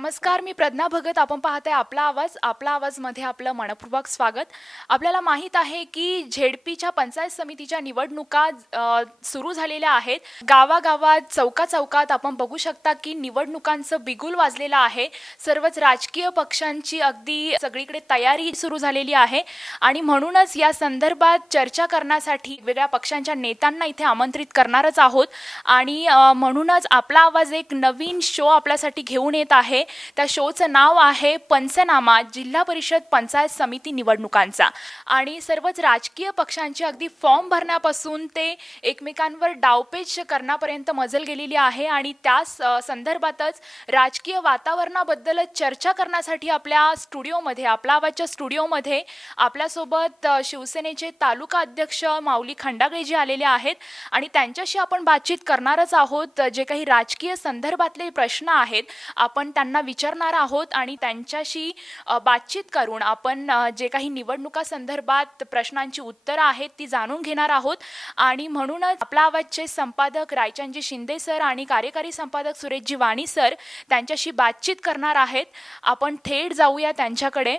नमस्कार, मी प्रज्ञा भगत. आपण पाहताय आपला आवाजमध्ये आपलं मनपूर्वक स्वागत. आपल्याला माहीत आहे की झेडपीच्या पंचायत समितीच्या निवडणुका सुरू झालेल्या आहेत. गावागावात, चौकाचौकात आपण बघू शकता की निवडणुकांचं बिगुल वाजलेलं आहे. सर्वच राजकीय पक्षांची अगदी सगळीकडे तयारी सुरू झालेली आहे आणि म्हणूनच या संदर्भात चर्चा करण्यासाठी वेगवेगळ्या पक्षांच्या नेत्यांना इथे आमंत्रित करणारच आहोत आणि म्हणूनच आपला आवाज एक नवीन शो आपल्यासाठी घेऊन येत आहे. त्या शोचं नाव आहे पंचनामा, जिल्हा परिषद पंचायत समिती निवडणुकांचा. आणि सर्वच राजकीय पक्षांचे अगदी फॉर्म भरण्यापासून ते एकमेकांवर डावपेच करण्यापर्यंत मजल गेलेली आहे आणि त्या संदर्भातच राजकीय वातावरणाबद्दल चर्चा करण्यासाठी आपल्या स्टुडिओमध्ये, आपला आवाजच्या स्टुडिओमध्ये आपल्यासोबत शिवसेनेचे तालुका अध्यक्ष माऊली खंडागळे आलेले आहेत आणि त्यांच्याशी आपण बातचीत करणारच आहोत. जे काही राजकीय संदर्भातले प्रश्न आहेत आपण त्यांना विचारणार आहोत आणि त्यांच्याशी बातचीत करून आपण जे काही निवडणुका संदर्भात प्रश्नांची उत्तरं आहेत ती जाणून घेणार आहोत. आणि म्हणूनच आपला आवाजचे संपादक रायचंदजी शिंदे सर आणि कार्यकारी संपादक सुरेशजी वाणी सर त्यांच्याशी बातचीत करणार आहेत. आपण थेट जाऊया त्यांच्याकडे.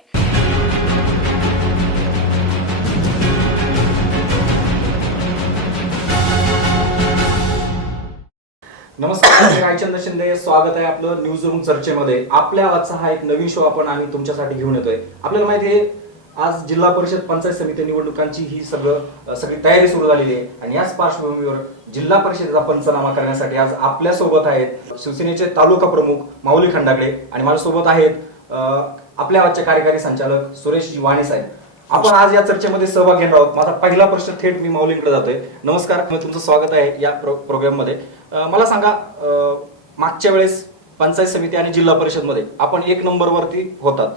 नमस्कार, मी रायचंद शिंदे. स्वागत आहे आपलं न्यूज रूम चर्चेमध्ये. आपल्या आजचा हा एक नवीन शो आम्ही तुमच्यासाठी घेऊन येतोय. आपल्याला माहिती आहे आज जिल्हा परिषद पंचायत समिती निवडणुकांची ही सगळी तयारी सुरू झालेली आहे आणि याच पार्श्वभूमीवर जिल्हा परिषदेचा पंचनामा करण्यासाठी आज आपल्या सोबत आहेत शिवसेनेचे तालुका प्रमुख माऊली खंडागळे आणि माझ्यासोबत आहेत आपल्या आजचे कार्यकारी संचालक सुरेशजी वाणी साहेब. आपण आज या चर्चेमध्ये सहभाग घेणार आहोत. माझा पहिला प्रश्न थेट मी माऊलींकडे जातोय. नमस्कार, तुमचं स्वागत आहे या प्रोग्राम मध्ये. मला सांगा, मागच्या वेळेस पंचायत समिती आणि जिल्हा परिषद मध्ये आपण 1 नंबरवरती होतात.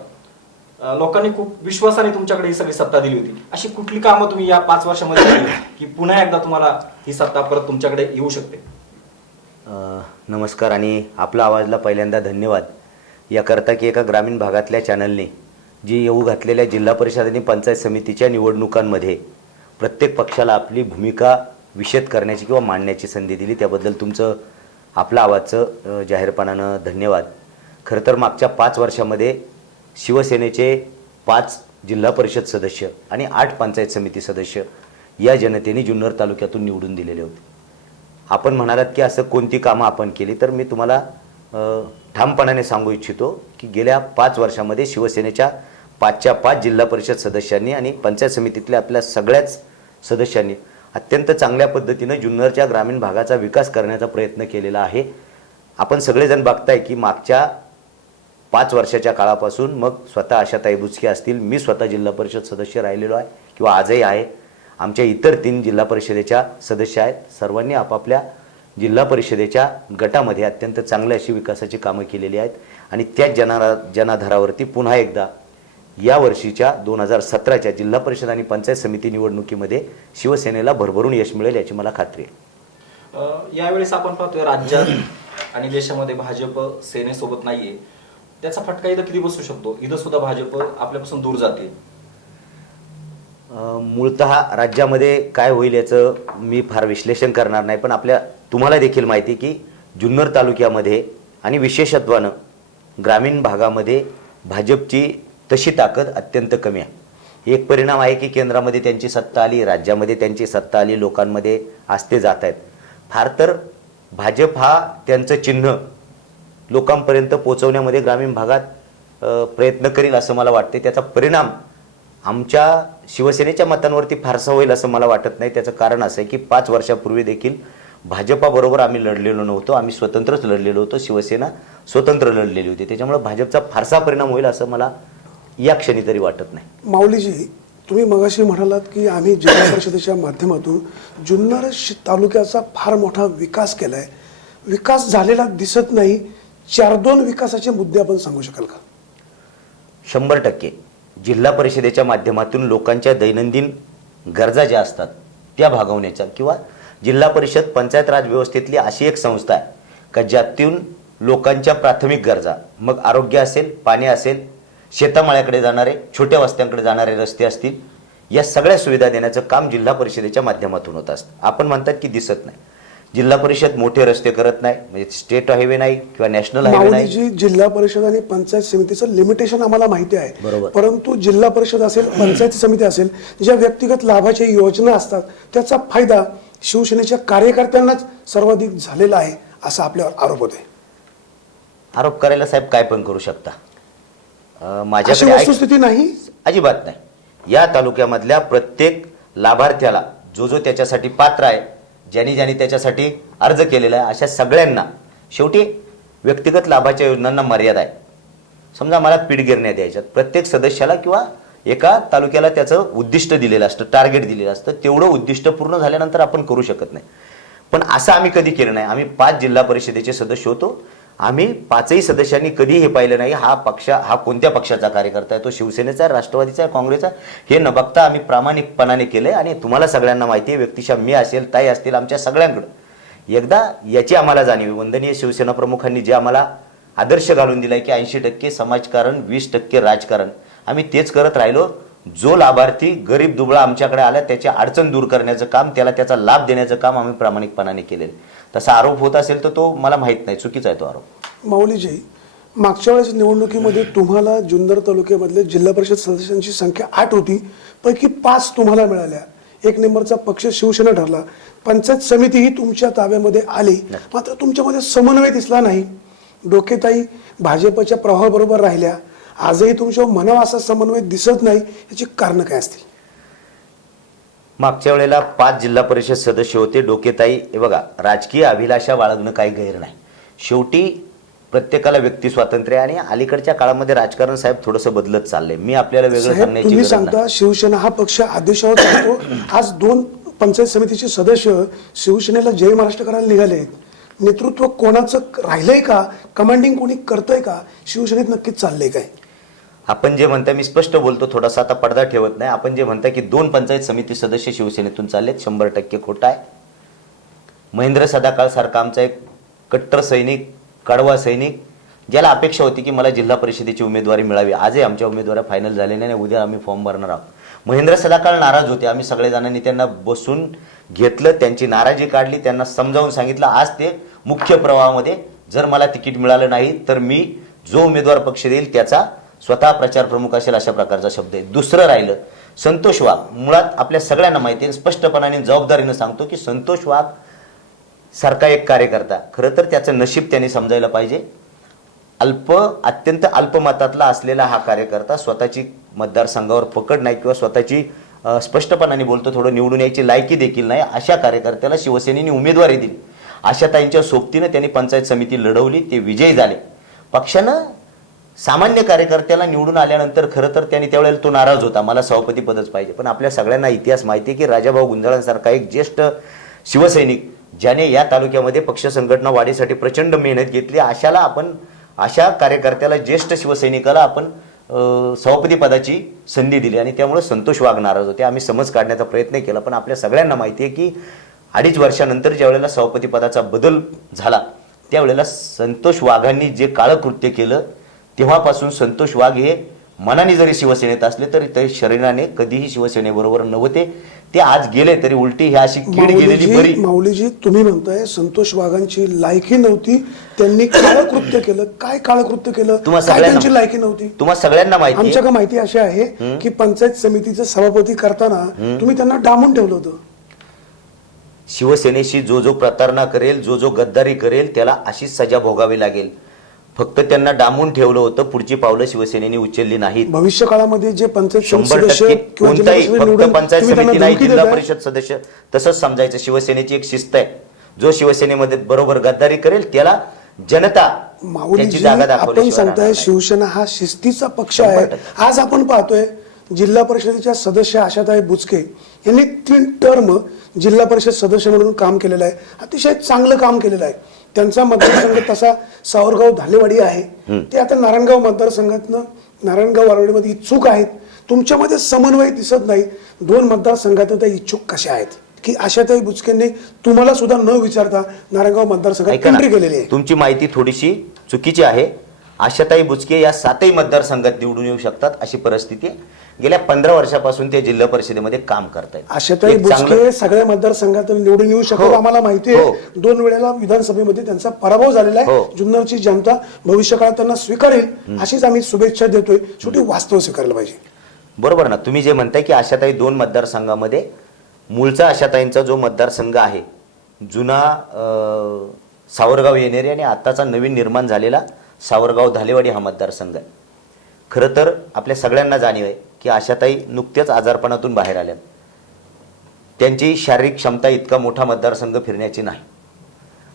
लोकांनी खूप विश्वासाने तुमच्याकडे ही सगळी सत्ता दिली होती. अशी कुठली कामं तुम्ही या 5 वर्षामध्ये केली की पुन्हा एकदा तुम्हाला ही सत्ता परत तुमच्याकडे येऊ शकते? नमस्कार आणि आपला आवाजला पहिल्यांदा धन्यवाद याकरता की एका ग्रामीण भागातल्या चॅनलने जी येऊ घातलेल्या जिल्हा परिषद आणि पंचायत समितीच्या निवडणुकांमध्ये प्रत्येक पक्षाला आपली भूमिका विशद करण्याची किंवा मांडण्याची संधी दिली, त्याबद्दल तुमचं आपल्या आवाजचं जाहीरपणानं धन्यवाद. खरं तर मागच्या 5 वर्षामध्ये शिवसेनेचे 5 जिल्हा परिषद सदस्य आणि 8 पंचायत समिती सदस्य या जनतेने जुन्नर तालुक्यातून निवडून दिलेले होते. आपण म्हणालात की असं कोणती कामं आपण केली, तर मी तुम्हाला ठामपणाने सांगू इच्छितो की गेल्या 5 वर्षामध्ये शिवसेनेच्या 5च्या 5 जिल्हा परिषद सदस्यांनी आणि पंचायत समितीतल्या आपल्या सगळ्याच सदस्यांनी अत्यंत चांगल्या पद्धतीने जुन्नरच्या ग्रामीण भागाचा विकास करण्याचा प्रयत्न केलेला आहे. आपण सगळेजण बघताय की मागच्या 5 वर्षाच्या काळापासून मग स्वतः आशाताई बुचके असतील, मी स्वतः जिल्हा परिषद सदस्य राहिलेलो आहे किंवा आजही आहे, आमच्या इतर 3 जिल्हा परिषदेच्या सदस्य आहेत. सर्वांनी आपापल्या जिल्हा परिषदेच्या गटामध्ये अत्यंत चांगली अशी विकासाची कामं केलेली आहेत आणि त्याच जनाधारावरती पुन्हा एकदा या वर्षीच्या 2017च्या जिल्हा परिषद आणि पंचायत समिती निवडणुकीमध्ये शिवसेनेला भरभरून यश मिळेल याची मला खात्री आहे. यावेळेस आपण पाहतोय राज्यात आणि देशामध्ये भाजप सेनेसोबत नाहीये. त्याचा फटका इथं किती बसू शकतो? इथं सुद्धा भाजप आपल्यापासून दूर जाते. मूळतः राज्यामध्ये काय होईल याचं मी फार विश्लेषण करणार नाही, पण तुम्हाला देखील माहिती की जुन्नर तालुक्यामध्ये आणि विशेषत्वानं ग्रामीण भागामध्ये भाजपची तशी ताकद अत्यंत कमी आहे. एक परिणाम आहे की केंद्रामध्ये त्यांची सत्ता आली, राज्यामध्ये त्यांची सत्ता आली, लोकांमध्ये आस्ते जात आहेत. फार तर भाजप हा त्यांचं चिन्ह लोकांपर्यंत पोहोचवण्यामध्ये ग्रामीण भागात प्रयत्न करील असं मला वाटते. त्याचा परिणाम आमच्या शिवसेनेच्या मतांवरती फारसा होईल असं मला वाटत नाही. त्याचं कारण असं आहे की 5 वर्षापूर्वी देखील भाजपाबरोबर आम्ही लढलेलो नव्हतो, आम्ही स्वतंत्रच लढलेलो होतो, शिवसेना स्वतंत्र लढलेली होती. त्याच्यामुळे भाजपचा फारसा परिणाम होईल असं मला या क्षणी तरी वाटत नाही. माऊलीजी, तुम्ही मगाशी म्हणालात की आम्ही जिल्हा परिषदेच्या माध्यमातून जुन्नर तालुक्याचा फार मोठा विकास केलाय. विकास झालेला दिसत नाही. 4-2 विकासाचे मुद्दे आपण सांगू शकाल का? 100% जिल्हा परिषदेच्या माध्यमातून लोकांच्या दैनंदिन गरजा ज्या असतात त्या भागवण्याच्या किंवा जिल्हा परिषद पंचायत राज व्यवस्थेतली अशी एक संस्था आहे का ज्यातून लोकांच्या प्राथमिक गरजा, मग आरोग्य असेल, पाणी असेल, शेतामाळ्याकडे जाणारे, छोट्या वस्त्यांकडे जाणारे रस्ते असतील, या सगळ्या सुविधा देण्याचं काम जिल्हा परिषदेच्या माध्यमातून होत असतं. आपण म्हणतात की दिसत नाही. जिल्हा परिषद मोठे रस्ते करत नाही, म्हणजे स्टेट हायवे नाही किंवा नॅशनल हायवे नाही. माऊलीजी, जिल्हा परिषद आणि पंचायत समितीचं लिमिटेशन आम्हाला माहिती आहे, बरोबर. परंतु जिल्हा परिषद असेल, पंचायत समिती असेल, ज्या व्यक्तिगत लाभाच्या योजना असतात त्याचा फायदा शिवसेनेच्या कार्यकर्त्यांनाच सर्वाधिक झालेला आहे असा आपल्यावर आरोप होतोय. आरोप करायला साहेब काय पण करू शकता. अशी माझ्याकडे वस्तुस्थिती नाही. अजिबात नाही. या तालुक्यामधल्या प्रत्येक लाभार्थ्याला जो जो त्याच्यासाठी पात्र आहे, ज्यांनी त्याच्यासाठी अर्ज केलेला आहे, अशा सगळ्यांना शेवटी व्यक्तिगत लाभाच्या योजनांना मर्यादा आहे. समजा मला पीठ गिरण्या द्यायच्यात, प्रत्येक सदस्याला किंवा एका तालुक्याला त्याचं उद्दिष्ट दिलेलं असतं, टार्गेट दिलेलं असतं. तेवढं उद्दिष्ट पूर्ण झाल्यानंतर आपण करू शकत नाही. पण असं आम्ही कधी केलं नाही. आम्ही 5 जिल्हा परिषदेचे सदस्य होतो. आम्ही 5ही सदस्यांनी कधी हे पाहिलं नाही हा कोणत्या पक्षाचा कार्यकर्ता आहे, तो शिवसेनेचा, राष्ट्रवादीचा, काँग्रेसचा, हे न बघता आम्ही प्रामाणिकपणाने केलंय. आणि तुम्हाला सगळ्यांना माहिती आहे, व्यक्तिशः मी असेल, ताई असतील, आमच्या सगळ्यांकडं एकदा याची आम्हाला जाणीव. वंदनीय शिवसेना प्रमुखांनी जे आम्हाला आदर्श घालून दिलाय की 80% समाजकारण, 20% राजकारण, आम्ही तेच करत राहिलो. जो लाभार्थी गरीब दुबळा आमच्याकडे आला त्याची अडचण दूर करण्याचं काम, त्याचा लाभ देण्याचं काम आम्ही प्रामाणिकपणाने केलेलं. तसा आरोप होत असेल तर तो मला माहित नाही, चुकीचा आहे तो आरोप. माऊलीजी, मागच्या वेळेस निवडणुकीमध्ये तुम्हाला जुन्नर तालुक्यामधले जिल्हा परिषद सदस्यांची संख्या 8 होती, पैकी 5 तुम्हाला मिळाल्या. 1 नंबरचा पक्ष शिवसेना ठरला. पंचायत समितीही तुमच्या ताब्यामध्ये आली, मात्र तुमच्यामध्ये समन्वय दिसला नाही. डोकेताई भाजपच्या प्रवाहाबरोबर राहिल्या. आजही तुमच्या मनावा असा समन्वय दिसत नाही, याची कारण काय असतील? मागच्या वेळेला 5 जिल्हा परिषद सदस्य होते. डोकेताई, हे बघा, राजकीय अभिलाषा बाळगणं काही गैर नाही. शेवटी प्रत्येकाला व्यक्ती स्वातंत्र्य आहे. आणि अलीकडच्या काळामध्ये राजकारण साहेब थोडंसं बदलत चाललंय. मी आपल्याला वेगळं साहेब, सांगण्याची तुम्ही गरज नाही. सांगता शिवसेना हा पक्ष आदेशावर चालतो. आज 2 पंचायत समितीचे सदस्य शिवसेनेला जय महाराष्ट्र करायला निघाले आहेत. नेतृत्व कोणाचं राहिलंय का? कमांडिंग कोणी करतंय का? शिवसेनेत नक्कीच चाललंय काय? आपण जे म्हणता, मी स्पष्ट बोलतो, थोडासा आता पडदा ठेवत नाही. आपण जे म्हणता की 2 पंचायत समिती सदस्य शिवसेनेतून चाललेत, 100% खोटा आहे. महेंद्र सदाकाळ सारखा आमचा एक कट्टर सैनिक, कडवा सैनिक, ज्याला अपेक्षा होती की मला जिल्हा परिषदेची उमेदवारी मिळावी, आजही आमच्या उमेदवारी फायनल झालेल्या नाही. उद्या आम्ही फॉर्म भरणार आहोत. महेंद्र सदाकाळ नाराज होते. आम्ही सगळे जणांनी त्यांना बसून घेतलं, त्यांची नाराजी काढली, त्यांना समजावून सांगितलं. आज ते मुख्य प्रवाहामध्ये, जर मला तिकीट मिळालं नाही तर मी जो उमेदवार पक्ष देईल त्याचा स्वतः प्रचार प्रमुख असेल, अशा प्रकारचा शब्द आहे. दुसरं राहिलं संतोष वाघ. मुळात आपल्या सगळ्यांना माहिती आहे, स्पष्टपणाने जबाबदारीनं सांगतो की संतोष वाघ सारखा एक कार्यकर्ता, खरं तर त्याचं नशीब त्यांनी समजायला पाहिजे. अत्यंत अल्पमतातला असलेला हा कार्यकर्ता, स्वतःची मतदारसंघावर पकड नाही किंवा स्वतःची, स्पष्टपणाने बोलतो, थोडं निवडून यायची लायकी देखील नाही, अशा कार्यकर्त्याला शिवसेनेने उमेदवारी दिली. आशाताईंच्या सोबतीनं त्यांनी पंचायत समिती लढवली, ते विजयी झाले. पक्षानं सामान्य कार्यकर्त्याला निवडून आल्यानंतर खरं तर त्यांनी त्यावेळेला तो नाराज होता, मला सभापती पदच पाहिजे. पण आपल्या सगळ्यांना इतिहास माहिती आहे की राजाभाऊ गुंजाळांसारखा एक ज्येष्ठ शिवसैनिक, ज्याने या तालुक्यामध्ये पक्ष संघटना वाढीसाठी प्रचंड मेहनत घेतली, अशा कार्यकर्त्याला, ज्येष्ठ शिवसैनिकाला आपण सभापती पदाची संधी दिली. आणि त्यामुळे संतोष वाघ नाराज होते. आम्ही समज काढण्याचा प्रयत्न केला, पण आपल्या सगळ्यांना माहिती आहे की 2.5 वर्षानंतर ज्या वेळेला सभापती पदाचा बदल झाला, त्यावेळेला संतोष वाघांनी जे काळं कृत्य केलं, तेव्हापासून संतोष वाघ हे मनाने जरी शिवसेनेत असले तरी ते शरीराने कधीही शिवसेनेबरोबर नव्हते. ते आज गेले तरी उलटी ही अशी कीड गेलेली बरी. माऊलीजी, तुम्ही म्हणताय संतोष वाघांची लायकी नव्हती, त्यांनी काळं कृत्य केलं. काय काळं कृत्य केलं? काय त्यांची लायकी नव्हती? तुम्हाला सगळ्यांना माहिती आहे. आमच्याकडे माहिती अशी आहे की पंचायत समितीचं सभापती करताना तुम्ही त्यांना डांबून ठेवलं होतं. शिवसेनेशी जो प्रतारणा करेल, जो गद्दारी करेल, त्याला अशीच सजा भोगावी लागेल. फक्त त्यांना डांबून ठेवलं होतं, पुढची पावलं शिवसेनेने उचलली नाहीत. भविष्य काळामध्ये जे पंचायत 100% कोणताही, फक्त पंचायत समिती नाही, जिल्हा परिषद सदस्य, तसंच समजायचं. शिवसेनेची एक शिस्त आहे, जो शिवसेनेमध्ये बरोबर गद्दारी करेल त्याला जनता त्याची जागा दाखवली. आपण सांगताय शिवसेना हा शिस्तीचा पक्ष आहे. आज आपण पाहतोय जिल्हा परिषदेच्या सदस्य आशाताई बुचके यांनी 3 टर्म जिल्हा परिषद सदस्य म्हणून काम केलेलं आहे. अतिशय चांगलं काम केलेलं आहे. त्यांचा मतदारसंघ तसा सावरगाव धालेवाडी आहे. ते आता नारायणगाव मतदारसंघातनं नारायणगाव वारवडीमध्ये इच्छुक आहेत. तुमच्यामध्ये समन्वय दिसत नाही. 2 मतदारसंघात त्या इच्छुक कशा आहेत की आशाताई बुचकेंनी तुम्हाला सुद्धा न विचारता नारायणगाव मतदारसंघात एंट्री केलेली आहे? तुमची माहिती थोडीशी चुकीची आहे. आशाताई बुचके या 7ही मतदारसंघात निवडून येऊ शकतात अशी परिस्थिती आहे. गेल्या 15 वर्षापासून ते जिल्हा परिषदेमध्ये काम करतायत. आशाताई एक चांगलं- बुचके सगळ्या मतदारसंघातून निवडून येऊ शकतात हो. आम्हाला माहिती आहे. हो. 2 वेळेला विधानसभेमध्ये त्यांचा पराभव झालेला आहे. हो. जुन्नरची जनता भविष्यकाळात त्यांना स्वीकारेल अशीच आम्ही शुभेच्छा देतोय. शेवटी वास्तव स्वीकारलं पाहिजे. बरोबर ना, तुम्ही जे म्हणताय की आशाताई 2 मतदारसंघामध्ये मूळचा आशाताईंचा जो मतदारसंघ आहे जुना सावरगाव येणेरे आणि आताचा नवीन निर्माण झालेला सावरगाव धालेवाडी हा मतदारसंघ आहे. खरं तर आपल्या सगळ्यांना जाणीव आहे की आशाताई नुकत्याच आजारपणातून बाहेर आल्या. त्यांची शारीरिक क्षमता इतका मोठा मतदारसंघ फिरण्याची नाही.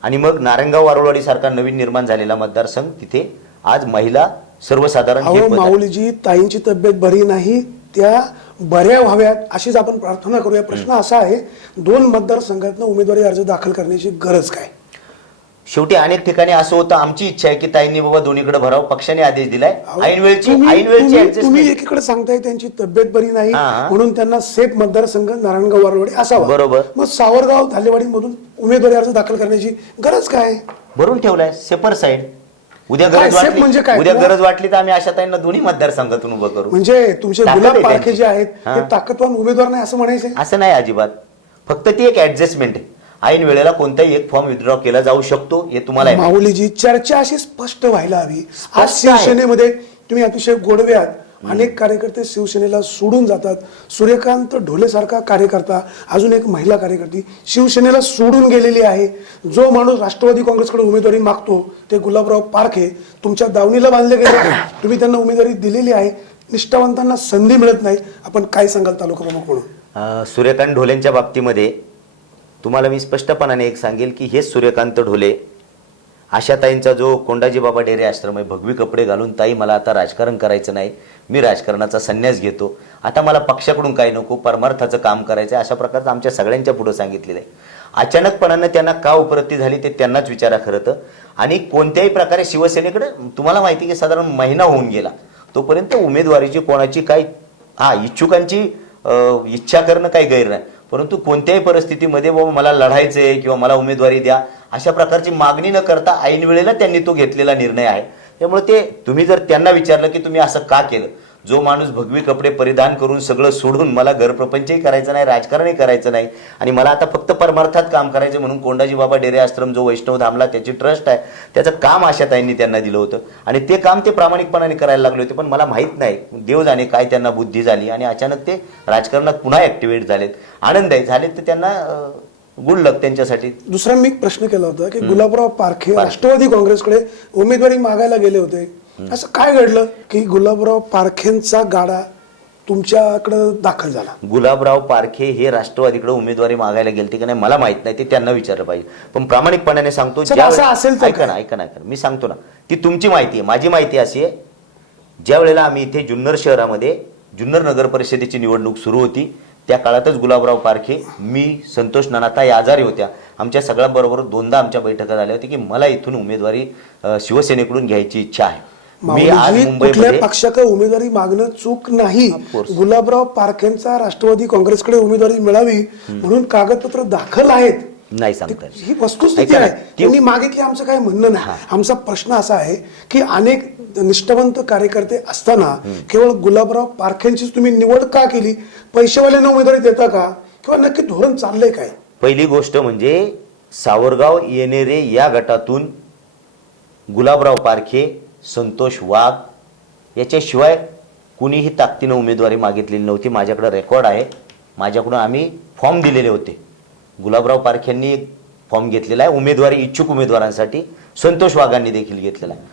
आणि मग नारायणगाव वारुळवाडी सारखा नवीन निर्माण झालेला मतदारसंघ तिथे आज महिला सर्वसाधारण अहो जीत बदल- माऊलीजी, ताईंची तब्येत बरी नाही, त्या बऱ्या व्हाव्यात अशीच आपण प्रार्थना करूया. प्रश्न असा आहे, 2 मतदारसंघातनं उमेदवारी अर्ज दाखल करण्याची गरज काय? शेवटी अनेक ठिकाणी असं होतं, आमची इच्छा आहे की ताईंनी बाबा दोन्हीकडे भरावं, पक्षाने आदेश दिलाय. अहो, ऐनवेळची तुम्ही ऍडजस्टमेंट एकीकडे सांगताय त्यांची तब्येत बरी नाही हा. म्हणून त्यांना सेफ मतदारसंघ नारायणगाव वारवाडी असावा. बरोबर. मग सावरगाव धालेवाडी मधून उमेदवारी अर्ज दाखल करण्याची गरज काय? भरून ठेवलाय सेपर साईड. उद्या काय गरज safe वाटली म्हणजे काय? उद्या गरज वाटली तर आम्ही आशाताईंना दोन्ही मतदारसंघातून उभं करू. म्हणजे तुमचे ताकद गुलाब आहे पारखे त्यांची. जे आहेत हा. ते ताकदवान उमेदवार नाही असं म्हणायचंय? असं नाही अजिबात. फक्त ती एक ऍडजस्टमेंट आहे. ऐन वेळेला कोणताही एक फॉर्म विथड्रॉ केला जाऊ शकतो हे तुम्हाला माहिती. माऊलीजी, चर्चा अशी स्पष्ट व्हायला हवी. आज स्पष्ट आहे. शिवसेनेमध्ये तुम्ही अतिशय गोडव्यात, अनेक कार्यकर्ते शिवसेनेला सोडून जातात. सूर्यकांत ढोले सारखा कार्यकर्ता, अजून एक महिला कार्यकर्ती शिवसेनेला सोडून गेलेली आहे. जो माणूस राष्ट्रवादी काँग्रेसकडे उमेदवारी मागतो ते गुलाबराव पारखे तुमच्या दावणीला बांधले गेले. तुम्ही त्यांना उमेदवारी दिलेली आहे. निष्ठावंतांना संधी मिळत नाही. आपण काय सांगाल तालुका प्रमुख म्हणून? सूर्यकांत ढोलेंच्या बाबतीमध्ये तुम्हाला मी स्पष्टपणाने एक सांगेल की हेच सूर्यकांत ढोले आशाताईंचा जो कोंडाजी बाबा डेरे आश्रम आहे, भगवी कपडे घालून, ताई मला आता राजकारण करायचं नाही, मी राजकारणाचा संन्यास घेतो, आता मला पक्षाकडून काही नको, परमार्थाचं काम करायचं आहे, अशा प्रकारचं आमच्या सगळ्यांच्या पुढे सांगितलेलं आहे. अचानकपणानं त्यांना का उपरती झाली ते त्यांनाच विचारा खरं तर. आणि कोणत्याही प्रकारे शिवसेनेकडे तुम्हाला माहिती की साधारण महिना होऊन गेला तोपर्यंत उमेदवारीची कोणाची काही इच्छुकांची इच्छा करणं काही गैर नाही, परंतु कोणत्याही परिस्थितीमध्ये बाबा मला लढायचंय किंवा मला उमेदवारी द्या अशा प्रकारची मागणी न करता ऐन वेळेला त्यांनी तो घेतलेला निर्णय आहे. त्यामुळे ते तुम्ही जर त्यांना विचारलं की तुम्ही असं का केलं, जो माणूस भगवी कपडे परिधान करून सगळं सोडून मला घरप्रपंचही करायचं नाही, राजकारणही करायचं नाही आणि मला आता फक्त परमार्थात काम करायचं म्हणून कोंडाजी बाबा डेरे आश्रम जो वैष्णव धामला त्याची ट्रस्ट आहे त्याचं काम आशाताईंनी त्यांना दिलं होतं आणि ते काम ते प्रामाणिकपणाने करायला लागले होते. पण मला माहित नाही देव जाणे काय त्यांना बुद्धी झाली आणि अचानक ते राजकारणात पुन्हा ऍक्टिव्हेट झालेत. आनंददायी झालेत तर त्यांना गुड लक त्यांच्यासाठी. दुसरा मी प्रश्न केला होता की गुलाबराव पारखे राष्ट्रवादी काँग्रेसकडे उमेदवारी मागायला गेले होते. असं काय घडलं की गुलाबराव पारखेंचा गाडा तुमच्याकडे दाखल झाला? गुलाबराव पारखे हे राष्ट्रवादीकडे उमेदवारी मागायला गेलते की नाही मला माहित नाही, ते त्यांना विचारलं पाहिजे. पण प्रामाणिकपणाने सांगतो, असं असेल तर ऐका ना, मी सांगतो ना, ती तुमची माहिती आहे. माझी माहिती अशी आहे, ज्या वेळेला आम्ही इथे जुन्नर शहरामध्ये जुन्नर नगर परिषदेची निवडणूक सुरू होती त्या काळातच गुलाबराव पारखे, मी, संतोष नानाताई आजारी होत्या, आमच्या सगळ्यांबरोबर 2दा आमच्या बैठका झाल्या होत्या की मला इथून उमेदवारी शिवसेनेकडून घ्यायची इच्छा आहे. मी आज माऊलीजी, कुठल्या मुंबईमध्ये पक्षाकडे उमेदवारी मागणं चूक नाही. Of course. गुलाबराव पारखेंचा राष्ट्रवादी काँग्रेसकडे उमेदवारी मिळावी म्हणून कागदपत्र दाखल आहेत. नाही सांगता येत. ही वस्तुस्थिती ऐका ना, आहे. त्यांनी मागितली, आमचं काय म्हणणं नाही. आमचा प्रश्न असा आहे की अनेक निष्ठावंत कार्यकर्ते असताना केवळ गुलाबराव पारखेंचीच तुम्ही निवड का केली? पैसेवाल्यांना उमेदवारी देता का किंवा नक्की धोरण चाललंय काय? पहिली गोष्ट म्हणजे सावरगाव येणेरे या गटातून गुलाबराव पारखे, संतोष वाघ याच्याशिवाय कुणीही ताकदीनं उमेदवारी मागितलेली नव्हती. माझ्याकडे रेकॉर्ड आहे, माझ्याकडून आम्ही फॉर्म दिलेले होते. गुलाबराव पारखेंनी एक फॉर्म घेतलेला आहे उमेदवारी इच्छुक उमेदवारांसाठी, संतोष वाघांनी देखील घेतलेला आहे.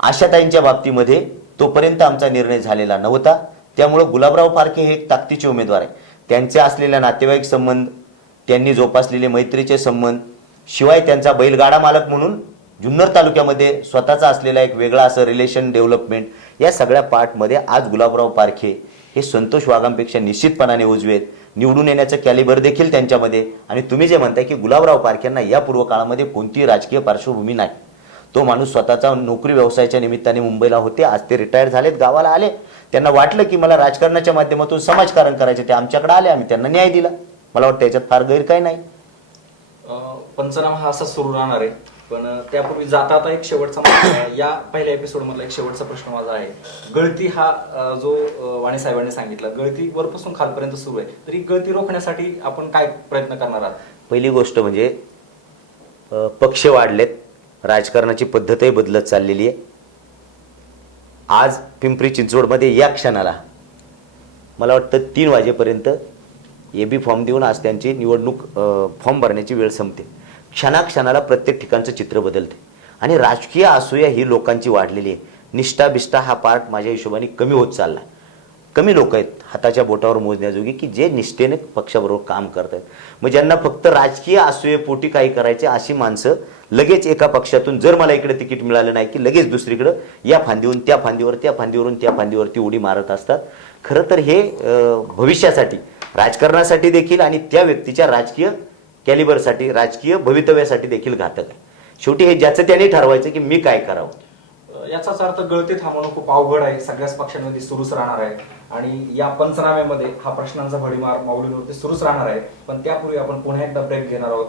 आशाताईंच्या बाबतीमध्ये तोपर्यंत आमचा निर्णय झालेला नव्हता, त्यामुळे गुलाबराव पारखे हे एक ताकदीचे उमेदवार आहे. त्यांचे असलेल्या नातेवाईक संबंध, त्यांनी जोपासलेले मैत्रीचे संबंध, शिवाय त्यांचा बैलगाडा मालक म्हणून जुन्नर तालुक्यामध्ये स्वतःचा असलेला एक वेगळा असं रिलेशन डेव्हलपमेंट, या सगळ्या पार्टमध्ये आज गुलाबराव पारखे हे संतोष वाघांपेक्षा निश्चितपणाने उजवे आहेत. निवडून येण्याचं कॅलिबर देखील त्यांच्यामध्ये. आणि तुम्ही जे म्हणताय की गुलाबराव पारखेंना या पूर्व काळामध्ये कोणतीही राजकीय पार्श्वभूमी नाही, तो माणूस स्वतःचा नोकरी व्यवसायाच्या निमित्ताने मुंबईला होते, आज ते रिटायर झालेत, गावाला आले, त्यांना वाटलं की मला राजकारणाच्या माध्यमातून समाजकारण करायचे, ते आमच्याकडे आले, आम्ही त्यांना न्याय दिला. मला वाटतं याच्यात फार गैर काही नाही. पंचनामा हा असा सुरू राहणार आहे. पण त्यापूर्वी जाता एक शेवटचा या पहिल्या एपिसोड मधला एक शेवटचा प्रश्न माझा आहे. गळती हा जो वाणी साहेबांनी सांगितला, गळती वरपासून खालपर्यंत सुरू आहे, तर ही गळती रोखण्यासाठी आपण काय प्रयत्न करणार आहात? पहिली गोष्ट म्हणजे पक्ष वाढलेत, राजकारणाची पद्धतही बदलत चाललेली आहे. आज पिंपरी चिंचवडमध्ये या क्षणाला मला वाटतं 3 वाजेपर्यंत AB फॉर्म देऊन आज त्यांची निवडणूक फॉर्म भरण्याची वेळ संपते. क्षणाक्षणाला प्रत्येक ठिकाणचं चित्र बदलते आणि राजकीय असूया ही लोकांची वाढलेली आहे. निष्ठा बिष्ठा हा पार्ट माझ्या हिशोबाने कमी होत चालला. कमी लोक आहेत हाताच्या बोटावर मोजण्याजोगी की जे निष्ठेने पक्षाबरोबर काम करत आहेत. मग ज्यांना फक्त राजकीय असूयेपोटी काही करायचे अशी माणसं लगेच एका पक्षातून, जर मला इकडे तिकीट मिळालं नाही की लगेच दुसरीकडं या फांदीवरून त्या फांदीवर, त्या फांदीवरून त्या फांदीवरती उडी मारत असतात. खरं तर हे भविष्यासाठी, राजकारणासाठी देखील आणि त्या व्यक्तीच्या राजकीय कॅलिबरसाठी, राजकीय भवितव्यासाठी देखील घातक आहे. शेवटी हे ज्याचं त्याने ठरवायचं की मी काय करावं. याचाच अर्थ गळती थांबवणं खूप अवघड आहे, सगळ्याच पक्षांमध्ये सुरूच राहणार आहे आणि या पंचनाम्यामध्ये हा प्रश्नांचा भडीमार माऊलींवरती सुरूच राहणार आहे. पण त्यापूर्वी आपण पुन्हा एकदा ब्रेक घेणार आहोत.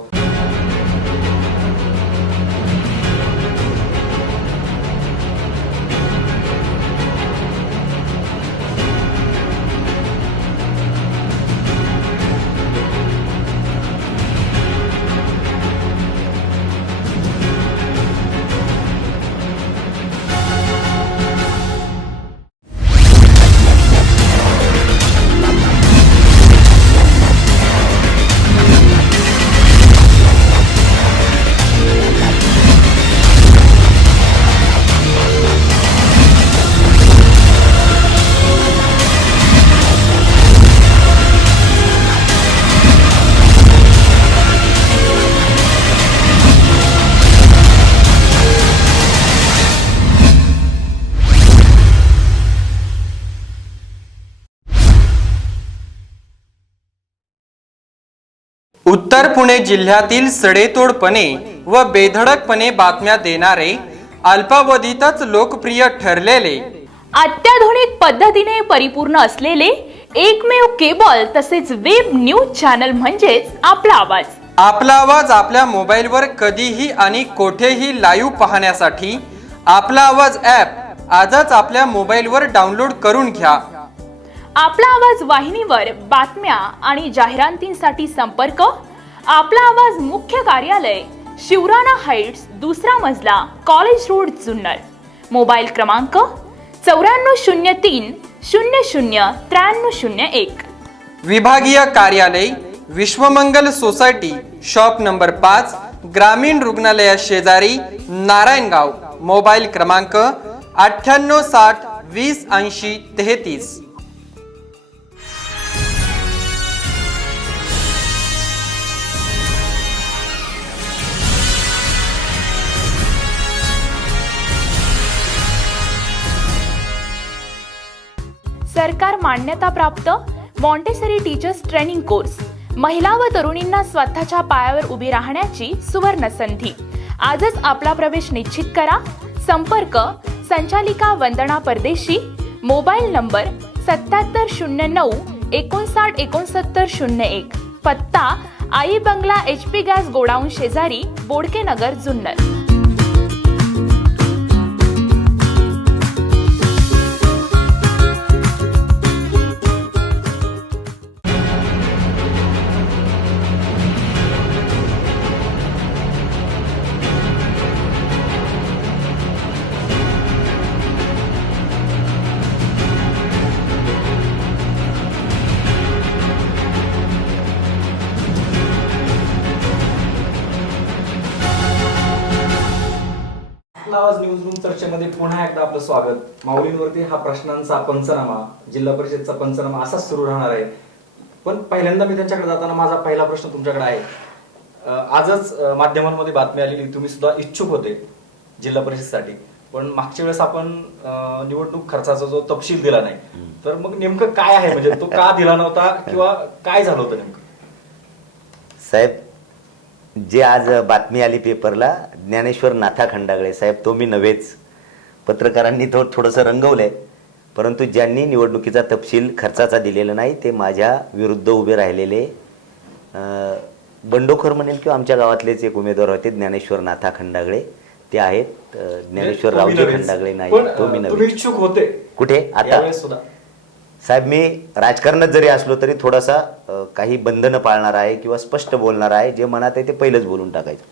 उत्तर पुणे जिल्ह्यातील सडेतोडपणे व बेधडकपणे बातम्या देणारे, अल्पावधीतच लोकप्रिय ठरलेले, अत्याधुनिक पद्धतीने परिपूर्ण असलेले एकमेव केबल तसेच वेब न्यूज चॅनल म्हणजेच आपला आवाज. आपला आवाज आपल्या मोबाईलवर कधीही आणि कोठेही लाईव्ह पाहण्यासाठी आपला आवाज ॲप आजच आपल्या मोबाईलवर डाउनलोड करून घ्या. आपला आवाज वाहिनीवर बातम्या आणि जाहिरातींसाठी संपर्क आपला आवाज मुख्य कार्यालय, शिवराणा हाईट्स, 2रा मजला, कॉलेज रोड, जुन्नर. मोबाईल क्रमांक 9403 00 9301. विभागीय कार्यालय, विश्वमंगल सोसायटी, शॉप नंबर 5, ग्रामीण रुग्णालया शेजारी, नारायणगाव. मोबाईल क्रमांक 9860 20 80 33. सरकार मान्यताप्राप्त मॉन्टेसरी टीचर्स ट्रेनिंग कोर्स, महिला व तरुणींना स्वतःच्या पायावर उभी राहण्याची सुवर्ण संधी. आजच आपला प्रवेश निश्चित करा. संपर्क संचालिका वंदना परदेशी. Mobile number 7709 59 69 01. पत्ता आई बंगला, HP गॅस गोडाऊन शेजारी, बोडके नगर, जुन्नर. आपला आवाज न्यूज रूम चर्चेमध्ये पुन्हा एकदा आपलं स्वागत. माऊलींवरती हा प्रश्नांचा पंचनामा, जिल्हा परिषदचा पंचनामा असाच सुरू राहणार आहे. पण पहिल्यांदा मी त्यांच्याकडे जाताना माझा पहिला प्रश्न तुमच्याकडे आहे. आजच माध्यमांमध्ये बातमी आलेली, तुम्ही सुद्धा इच्छुक होते जिल्हा परिषदसाठी, पण मागच्या वेळेस आपण निवडणूक खर्चाचा जो तपशील दिला नाही, तर मग नेमकं काय आहे, म्हणजे तो का दिला नव्हता किंवा काय झालं होतं नेमकं? साहेब, जे आज बातमी आली पेपरला, ज्ञानेश्वर नाथा खंडागळे साहेब, तो मी नव्हेच. पत्रकारांनी तो थोडंसं रंगवलंय, परंतु ज्यांनी निवडणुकीचा तपशील खर्चाचा दिलेला नाही ते माझ्या विरुद्ध उभे राहिलेले बंडखोर म्हणेल किंवा आमच्या गावातलेच एक उमेदवार होते ज्ञानेश्वर नाथा खंडागळे, ते आहेत. ज्ञानेश्वर तुम्ही रावजी नव्हेच. खंडागळे नाही, पण, तो मी तुम्ही नव्हे. इच्छुक होते कुठे आता यावेळेस सुद्धा? साहेब, मी राजकारणात जरी असलो तरी थोडासा काही बंधनं पाळणार आहे किंवा स्पष्ट बोलणार आहे. जे मनात आहे ते पहिलंच बोलून टाकायचं.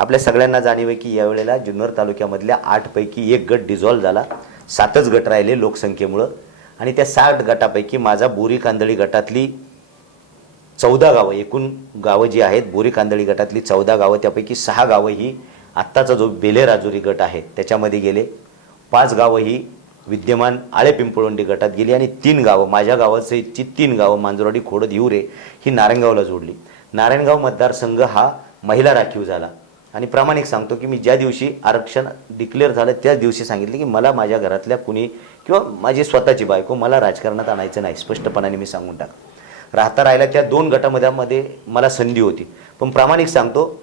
आपल्या सगळ्यांना जाणीव आहे की यावेळेला जुन्नर तालुक्यामधल्या 8 पैकी 1 गट डिझॉल्व्ह झाला. 7च गट राहिले लोकसंख्येमुळं. आणि त्या 7 गटापैकी माझा बोरी कांदळी गटातली 14 गावं, एकूण गावं जी आहेत बोरी कांदळी गटातली 14 गावं, त्यापैकी 6 गावं ही आत्ताचा जो बेले राजुरी गट आहे त्याच्यामध्ये गेले. 5 गावं ही विद्यमान आळे पिंपळवंडी गटात गेली आणि 3 गावं माझ्या गावाची 3 गावं मांजरवाडी, खोडद, हिवरे ही नारायणगावला जोडली. नारायणगाव मतदारसंघ हा महिला राखीव झाला. आणि प्रामाणिक सांगतो की मी ज्या दिवशी आरक्षण डिक्लेअर झालं त्याच दिवशी सांगितले की मला माझ्या घरातल्या कुणी किंवा माझी स्वतःची बायको मला राजकारणात आणायचं नाही, स्पष्टपणाने मी सांगून टाक. राहता राहिला त्या 2 गटामध्ये मला संधी होती. पण प्रामाणिक सांगतो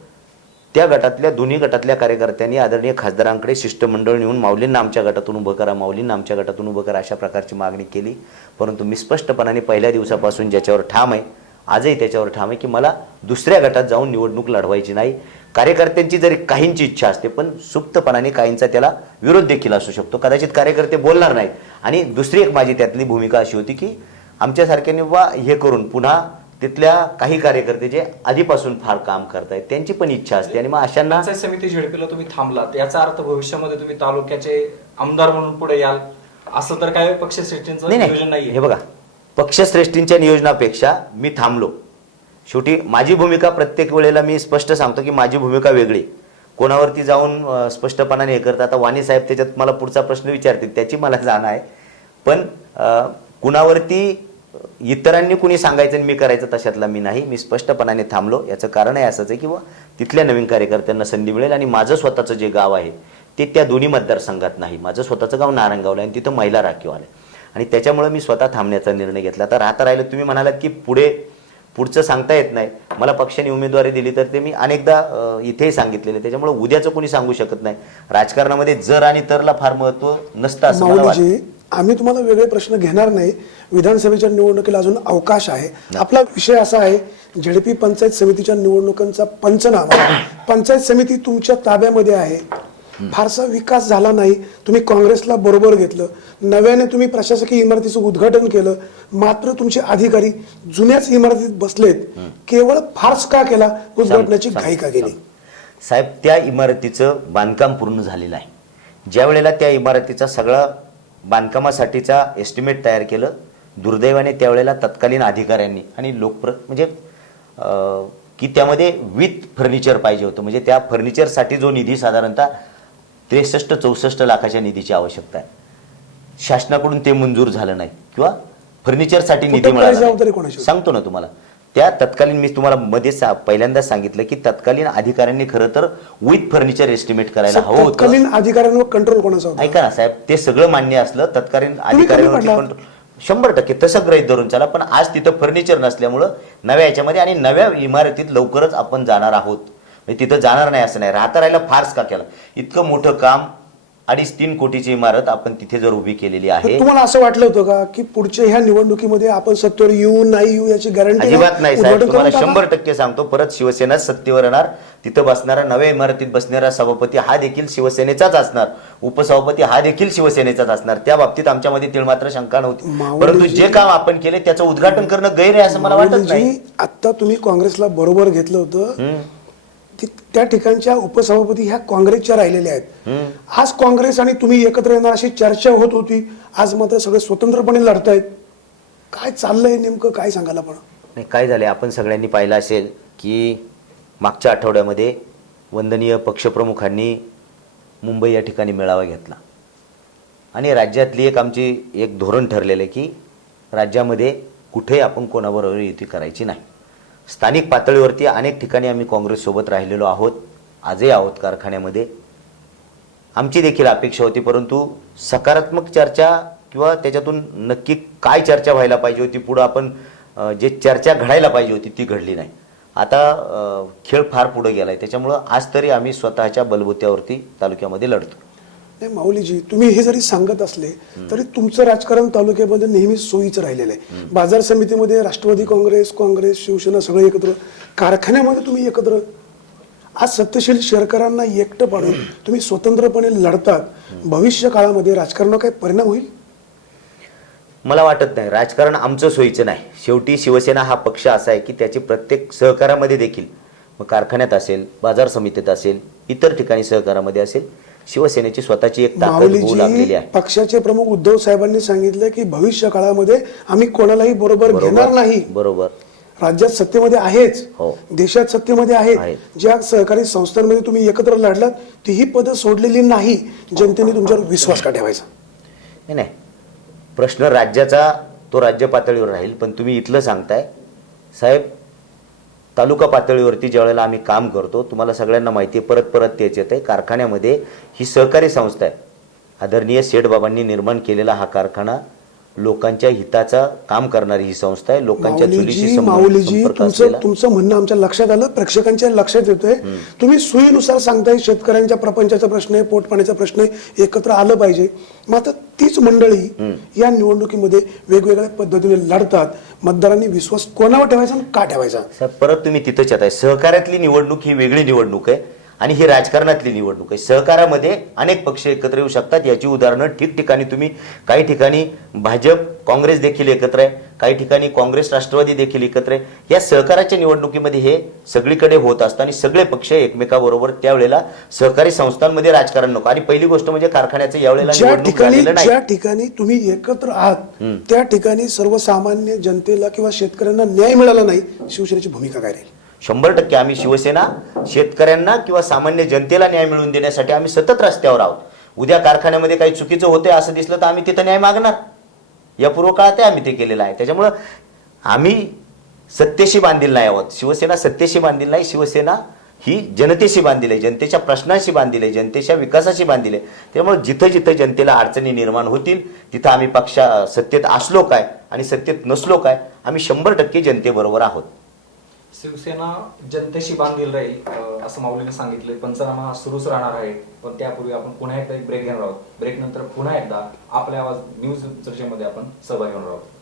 त्या गटातल्या दोन्ही गटातल्या कार्यकर्त्यांनी आदरणीय खासदारांकडे शिष्टमंडळ नेऊन माऊलींना आमच्या गटातून उभं करा, माऊलींना आमच्या गटातून उभं करा अशा प्रकारची मागणी केली. परंतु मी स्पष्टपणाने पहिल्या दिवसापासून ज्याच्यावर ठाम आहे, आजही त्याच्यावर ठाम आहे की मला दुसऱ्या गटात जाऊन निवडणूक लढवायची नाही. कार्यकर्त्यांची जरी काहींची इच्छा असते पण सुप्तपणाने काहींचा त्याला विरोध देखील असू शकतो. कदाचित कार्यकर्ते बोलणार नाहीत. आणि दुसरी एक माझी त्यातली भूमिका अशी होती की आमच्यासारख्याने हे करून पुन्हा तिथल्या काही कार्यकर्ते जे आधीपासून फार काम करतायत त्यांची पण इच्छा असते आणि मग अशांना पंचायत समिती झेडपीला तुम्ही थांबलात, याचा अर्थ भविष्यामध्ये तुम्ही तालुक्याचे आमदार म्हणून पुढे याल असं तर काय पक्षश्रेष्ठींचं नियोजन नाही. नाहीये? हे बघा, पक्षश्रेष्ठींच्या नियोजनापेक्षा मी थांबलो. शेवटी माझी भूमिका प्रत्येक वेळेला मी स्पष्ट सांगतो की माझी भूमिका वेगळी. कोणावरती जाऊन स्पष्टपणाने हे करतात. आता वाणी साहेब त्याच्यात मला पुढचा प्रश्न विचारतील, त्याची मला जाण आहे. पण कुणावरती इतरांनी कुणी सांगायचं आणि मी करायचं तशातला मी नाही. मी स्पष्टपणाने थांबलो. याचं कारण आहे असंच आहे की तिथल्या नवीन कार्यकर्त्यांना संधी मिळेल. आणि माझं स्वतःचं जे गाव आहे ते त्या दोन्ही मतदारसंघात नाही. माझं स्वतःचं गाव नारायणगावला आहे आणि तिथं महिला राखीव आले आणि त्याच्यामुळे मी स्वतः थांबण्याचा निर्णय घेतला. आता राहता राहिलं, तुम्ही म्हणालात की पुढचं सांगता येत नाही. मला पक्षाने उमेदवारी दिली तर ते मी अनेकदा इथेही सांगितलेले. त्याच्यामुळे उद्याचं कोणी सांगू शकत नाही. राजकारणामध्ये जर आणि तरला फार महत्त्व नसतं असं मला वाटतं. माऊलीजी, आम्ही तुम्हाला वेगळे प्रश्न घेणार नाही. विधानसभेच्या निवडणुकीला अजून अवकाश आहे. आपला विषय असा आहे, झेडपी पंचायत समितीच्या निवडणुकांचा पंचनामा. पंचायत समिती तुमच्या ताब्यामध्ये आहे. फारसा विकास झाला नाही. तुम्ही काँग्रेसला बरोबर घेतलं. नव्याने तुम्ही प्रशासकीय इमारतीचं उद्घाटन केलं. मात्र तुमचे अधिकारी जुन्याच इमारतीत बसलेत. केवळ फार्स का केला? उद्घाटनाची घाई का केली? साहेब, त्या इमारतीचं बांधकाम पूर्ण झालेलं आहे. ज्या वेळेला त्या इमारतीचा सगळा बांधकामासाठीचा एस्टिमेट तयार केलं, दुर्दैवाने त्यावेळेला तत्कालीन अधिकाऱ्यांनी आणि म्हणजे की त्यामध्ये विथ फर्निचर पाहिजे होतं. म्हणजे त्या फर्निचरसाठी जो निधी साधारणतः 63-64 लाखाच्या निधीची आवश्यकता आहे. शासनाकडून ते मंजूर झालं नाही किंवा फर्निचरसाठी निधी मिळाला जबाबदारी नाही. कोणाची? सांगतो ना तुम्हाला. त्या तत्कालीन मी तुम्हाला मध्ये पहिल्यांदाच सांगितलं की तत्कालीन अधिकाऱ्यांनी खरं तर विथ फर्निचर एस्टिमेट करायला हवं होतं. तत्कालीन अधिकाऱ्यांवर कंट्रोल कोणाचा होता? ऐका ना साहेब, ते सगळं मान्य असलं तत्कालीन अधिकाऱ्यांवरती पडलात? कंट्रोल 100% तसं गृहीत धरून चला. पण आज तिथं फर्निचर नसल्यामुळं नव्या याच्यामध्ये आणि नव्या इमारतीत लवकरच आपण जाणार आहोत. म्हणजे तिथं जाणार नाही असं नाही. राहता राहिला फार्स का केला? इतकं मोठं काम 2.5-3 कोटीची इमारत आपण तिथे जर उभी केलेली आहे. तुम्हाला असं वाटलं होतं का की पुढच्या ह्या निवडणुकीमध्ये आपण सत्तेवर येऊ नाही येऊ याची गॅरंटी अजिबात नाही साहेब. तुम्हाला 100% सांगतो, परत शिवसेना सत्तेवर येणार. तिथं बसणारा, नव्या इमारतीत बसणारा सभापती हा देखील शिवसेनेचाच असणार. उपसभापती हा देखील शिवसेनेचाच असणार. त्या बाबतीत आमच्यामध्ये तिळमात्र शंका नव्हती. परंतु जे काम आपण केले त्याचं उद्घाटन करणं गैर आहे असं मला वाटत नाही. आता तुम्ही काँग्रेसला बरोबर घेतलं होतं. त्या ठिकाणच्या उपसभापती ह्या काँग्रेसच्या राहिलेल्या आहेत. आज काँग्रेस आणि तुम्ही एकत्र येणार अशी चर्चा होत होती. आज मात्र सगळे स्वतंत्रपणे लढतायत. काय चाललंय नेमकं? काय सांगायला? पण नाही, काय झालंय, आपण सगळ्यांनी पाहिलं असेल की मागच्या आठवड्यामध्ये वंदनीय पक्षप्रमुखांनी मुंबई या ठिकाणी मेळावा घेतला आणि राज्यातली आमची एक धोरण ठरलेलं आहे की राज्यामध्ये कुठेही आपण कोणाबरोबर युती करायची नाही. स्थानिक पातळीवरती अनेक ठिकाणी आम्ही काँग्रेससोबत राहिलेलो आहोत, आजही आहोत. कारखान्यामध्ये आमची देखील अपेक्षा होती, परंतु सकारात्मक चर्चा किंवा त्याच्यातून नक्की काय चर्चा व्हायला पाहिजे होती, पुढं आपण जे चर्चा घडायला पाहिजे होती ती घडली नाही. आता खेळ फार पुढे गेलाय. त्याच्यामुळं आज तरी आम्ही स्वतःच्या बलबुत्यावरती तालुक्यामध्ये लढतो. नाही माऊलीजी, तुम्ही हे जरी सांगत असले तरी तुमचं राजकारण तालुक्यामध्ये नेहमी सोयीचं राहिलेलं आहे. बाजार समितीमध्ये राष्ट्रवादी काँग्रेस, शिवसेना सगळे एकत्र, कारखान्यामध्ये तुम्ही एकत्र. आज सत्यशील शेरकरांना एकटं पाडून तुम्ही स्वतंत्रपणे लढतात. भविष्य काळामध्ये राजकारणावर काय परिणाम होईल? मला वाटत नाही. राजकारण आमचं सोयीचं नाही. शेवटी शिवसेना हा पक्ष असा आहे की त्याची प्रत्येक सहकारामध्ये देखील, मग कारखान्यात असेल, बाजार समितीत असेल, इतर ठिकाणी सहकारामध्ये असेल, शिवसेनेची स्वतःची एक ताकद होऊ लागलेली माऊलीजी, आहे. पक्षाचे प्रमुख उद्धव साहेबांनी सांगितलं की भविष्य काळामध्ये आम्ही कोणालाही बरोबर घेणार नाही. बरोबर. राज्यात सत्तेमध्ये आहेच, हो. देशात सत्तेमध्ये आहेत. आहे. ज्या सहकारी संस्थांमध्ये तुम्ही एकत्र लढलात तीही पदं सोडलेली नाही. जनतेने तुमच्यावर विश्वास का ठेवायचा? नाही, प्रश्न राज्याचा तो राज्य पातळीवर राहील. पण तुम्ही इथलं सांगताय साहेब, तालुका पातळीवरती ज्या वेळेला आम्ही काम करतो, तुम्हाला सगळ्यांना माहिती आहे, परत तेच येत आहे. कारखान्यामध्ये ही सहकारी संस्था आहे. आदरणीय सेठबाबांनी निर्माण केलेला हा कारखाना लोकांच्या हिताचा काम करणारी ही संस्था आहे. लोकांच्या चुलीशी माऊलीजी, संपर्क असलेला. तुमचं म्हणणं आमच्या लक्षात आलं, प्रेक्षकांच्या लक्षात येतोय. तुम्ही सोयीनुसार सांगताय शेतकऱ्यांच्या प्रपंचाचा प्रश्न आहे, पोटपाण्याचा प्रश्न आहे, एकत्र आलं पाहिजे. मात्र तीच मंडळी या निवडणुकीमध्ये वेगवेगळ्या पद्धतीने लढतात. मतदारांनी विश्वास कोणावर ठेवायचा आणि का ठेवायचा? साहेब, परत तुम्ही तिथंच येत आहे. सहकार्यातली निवडणूक ही वेगळी निवडणूक आहे आणि ही राजकारणातली निवडणूक आहे. सहकारामध्ये अनेक पक्ष एकत्र येऊ शकतात. याची उदाहरणं ठिकठिकाणी तुम्ही, काही ठिकाणी भाजप काँग्रेस देखील एकत्र आहे, काही ठिकाणी काँग्रेस राष्ट्रवादी देखील एकत्र आहे. या सहकाराच्या निवडणुकीमध्ये हे सगळीकडे होत असतं आणि सगळे पक्ष एकमेकाबरोबर त्यावेळेला सहकारी संस्थांमध्ये राजकारण नको. आणि पहिली गोष्ट म्हणजे कारखान्याचं यावेळेला निवडणूक झालेलं नाही. ज्या ठिकाणी तुम्ही एकत्र आहात त्या ठिकाणी सर्वसामान्य जनतेला किंवा शेतकऱ्यांना न्याय मिळाला नाही. शिवसेनेची भूमिका काय राहील? 100% आम्ही शिवसेना शेतकऱ्यांना किंवा सामान्य जनतेला न्याय मिळवून देण्यासाठी आम्ही सतत रस्त्यावर आहोत. उद्या कारखान्यामध्ये काही चुकीचं होतंय असं दिसलं तर आम्ही तिथं न्याय मागणार. या पूर्व काळात आम्ही ते केलेलं आहे. त्याच्यामुळं आम्ही सत्तेशी बांधील नाही आहोत. शिवसेना सत्तेशी बांधील नाही. शिवसेना ही जनतेशी बांधील आहे, जनतेच्या प्रश्नांशी बांधील आहे, जनतेच्या विकासाशी बांधील आहे. त्यामुळे जिथं जिथं जनतेला अडचणी निर्माण होतील तिथं आम्ही सत्तेत असलो काय आणि सत्तेत नसलो काय, आम्ही 100% जनतेबरोबर आहोत. शिवसेना जनतेशी बांधील राहील असं माऊलीने सांगितलं. पंचनामा सुरूच राहणार आहे. पण त्यापूर्वी आपण पुन्हा एकदा एक ब्रेक घेणार आहोत. ब्रेक नंतर पुन्हा एकदा आपल्या आवाज न्यूज चर्चेमध्ये आपण सहभागी होणार आहोत.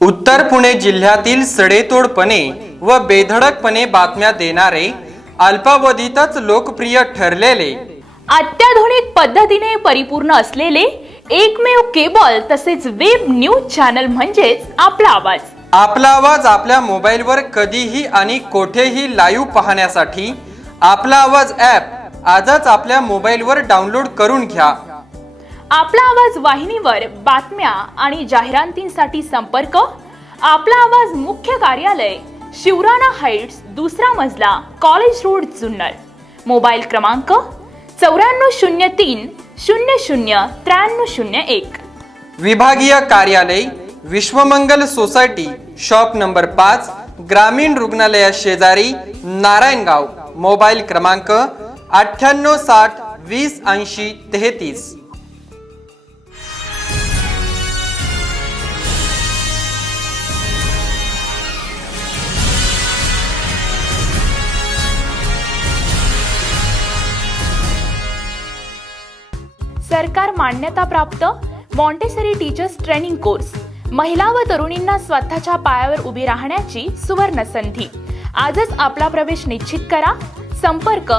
उत्तर पुणे जिल्ह्यातील सडेतोडपणे व बेधडकपणे बातम्या देणारे, अल्पावधीतच लोकप्रिय ठरलेले, अत्याधुनिक पद्धतीने परिपूर्ण असलेले एकमेव केबल तसेच वेब न्यूज चॅनल म्हणजेच आपला आवाज. आपला आवाज आपल्या मोबाईलवर कधीही आणि कोठेही लाईव्ह पाहण्यासाठी आपला आवाज ॲप आजच आपल्या मोबाईलवर डाउनलोड करून घ्या. आपला आवाज वाहिनीवर बातम्या आणि जाहिरातींसाठी संपर्क आपला आवाज मुख्य कार्यालय, शिवराणा हाईट्स, 2रा मजला, कॉलेज रोड, जुन्नर. मोबाईल क्रमांक 9403 00 9301. विभागीय कार्यालय, विश्वमंगल सोसायटी, शॉप नंबर 5, ग्रामीण रुग्णालया शेजारी, नारायणगाव. मोबाईल क्रमांक 9860 20 80 33. सरकार मान्यताप्राप्त मॉन्टेसरी टीचर्स ट्रेनिंग कोर्स. महिला व तरुणींना स्वतःच्या पायावर उभी राहण्याची सुवर्ण संधी. आजच आपला प्रवेश निश्चित करा. संपर्क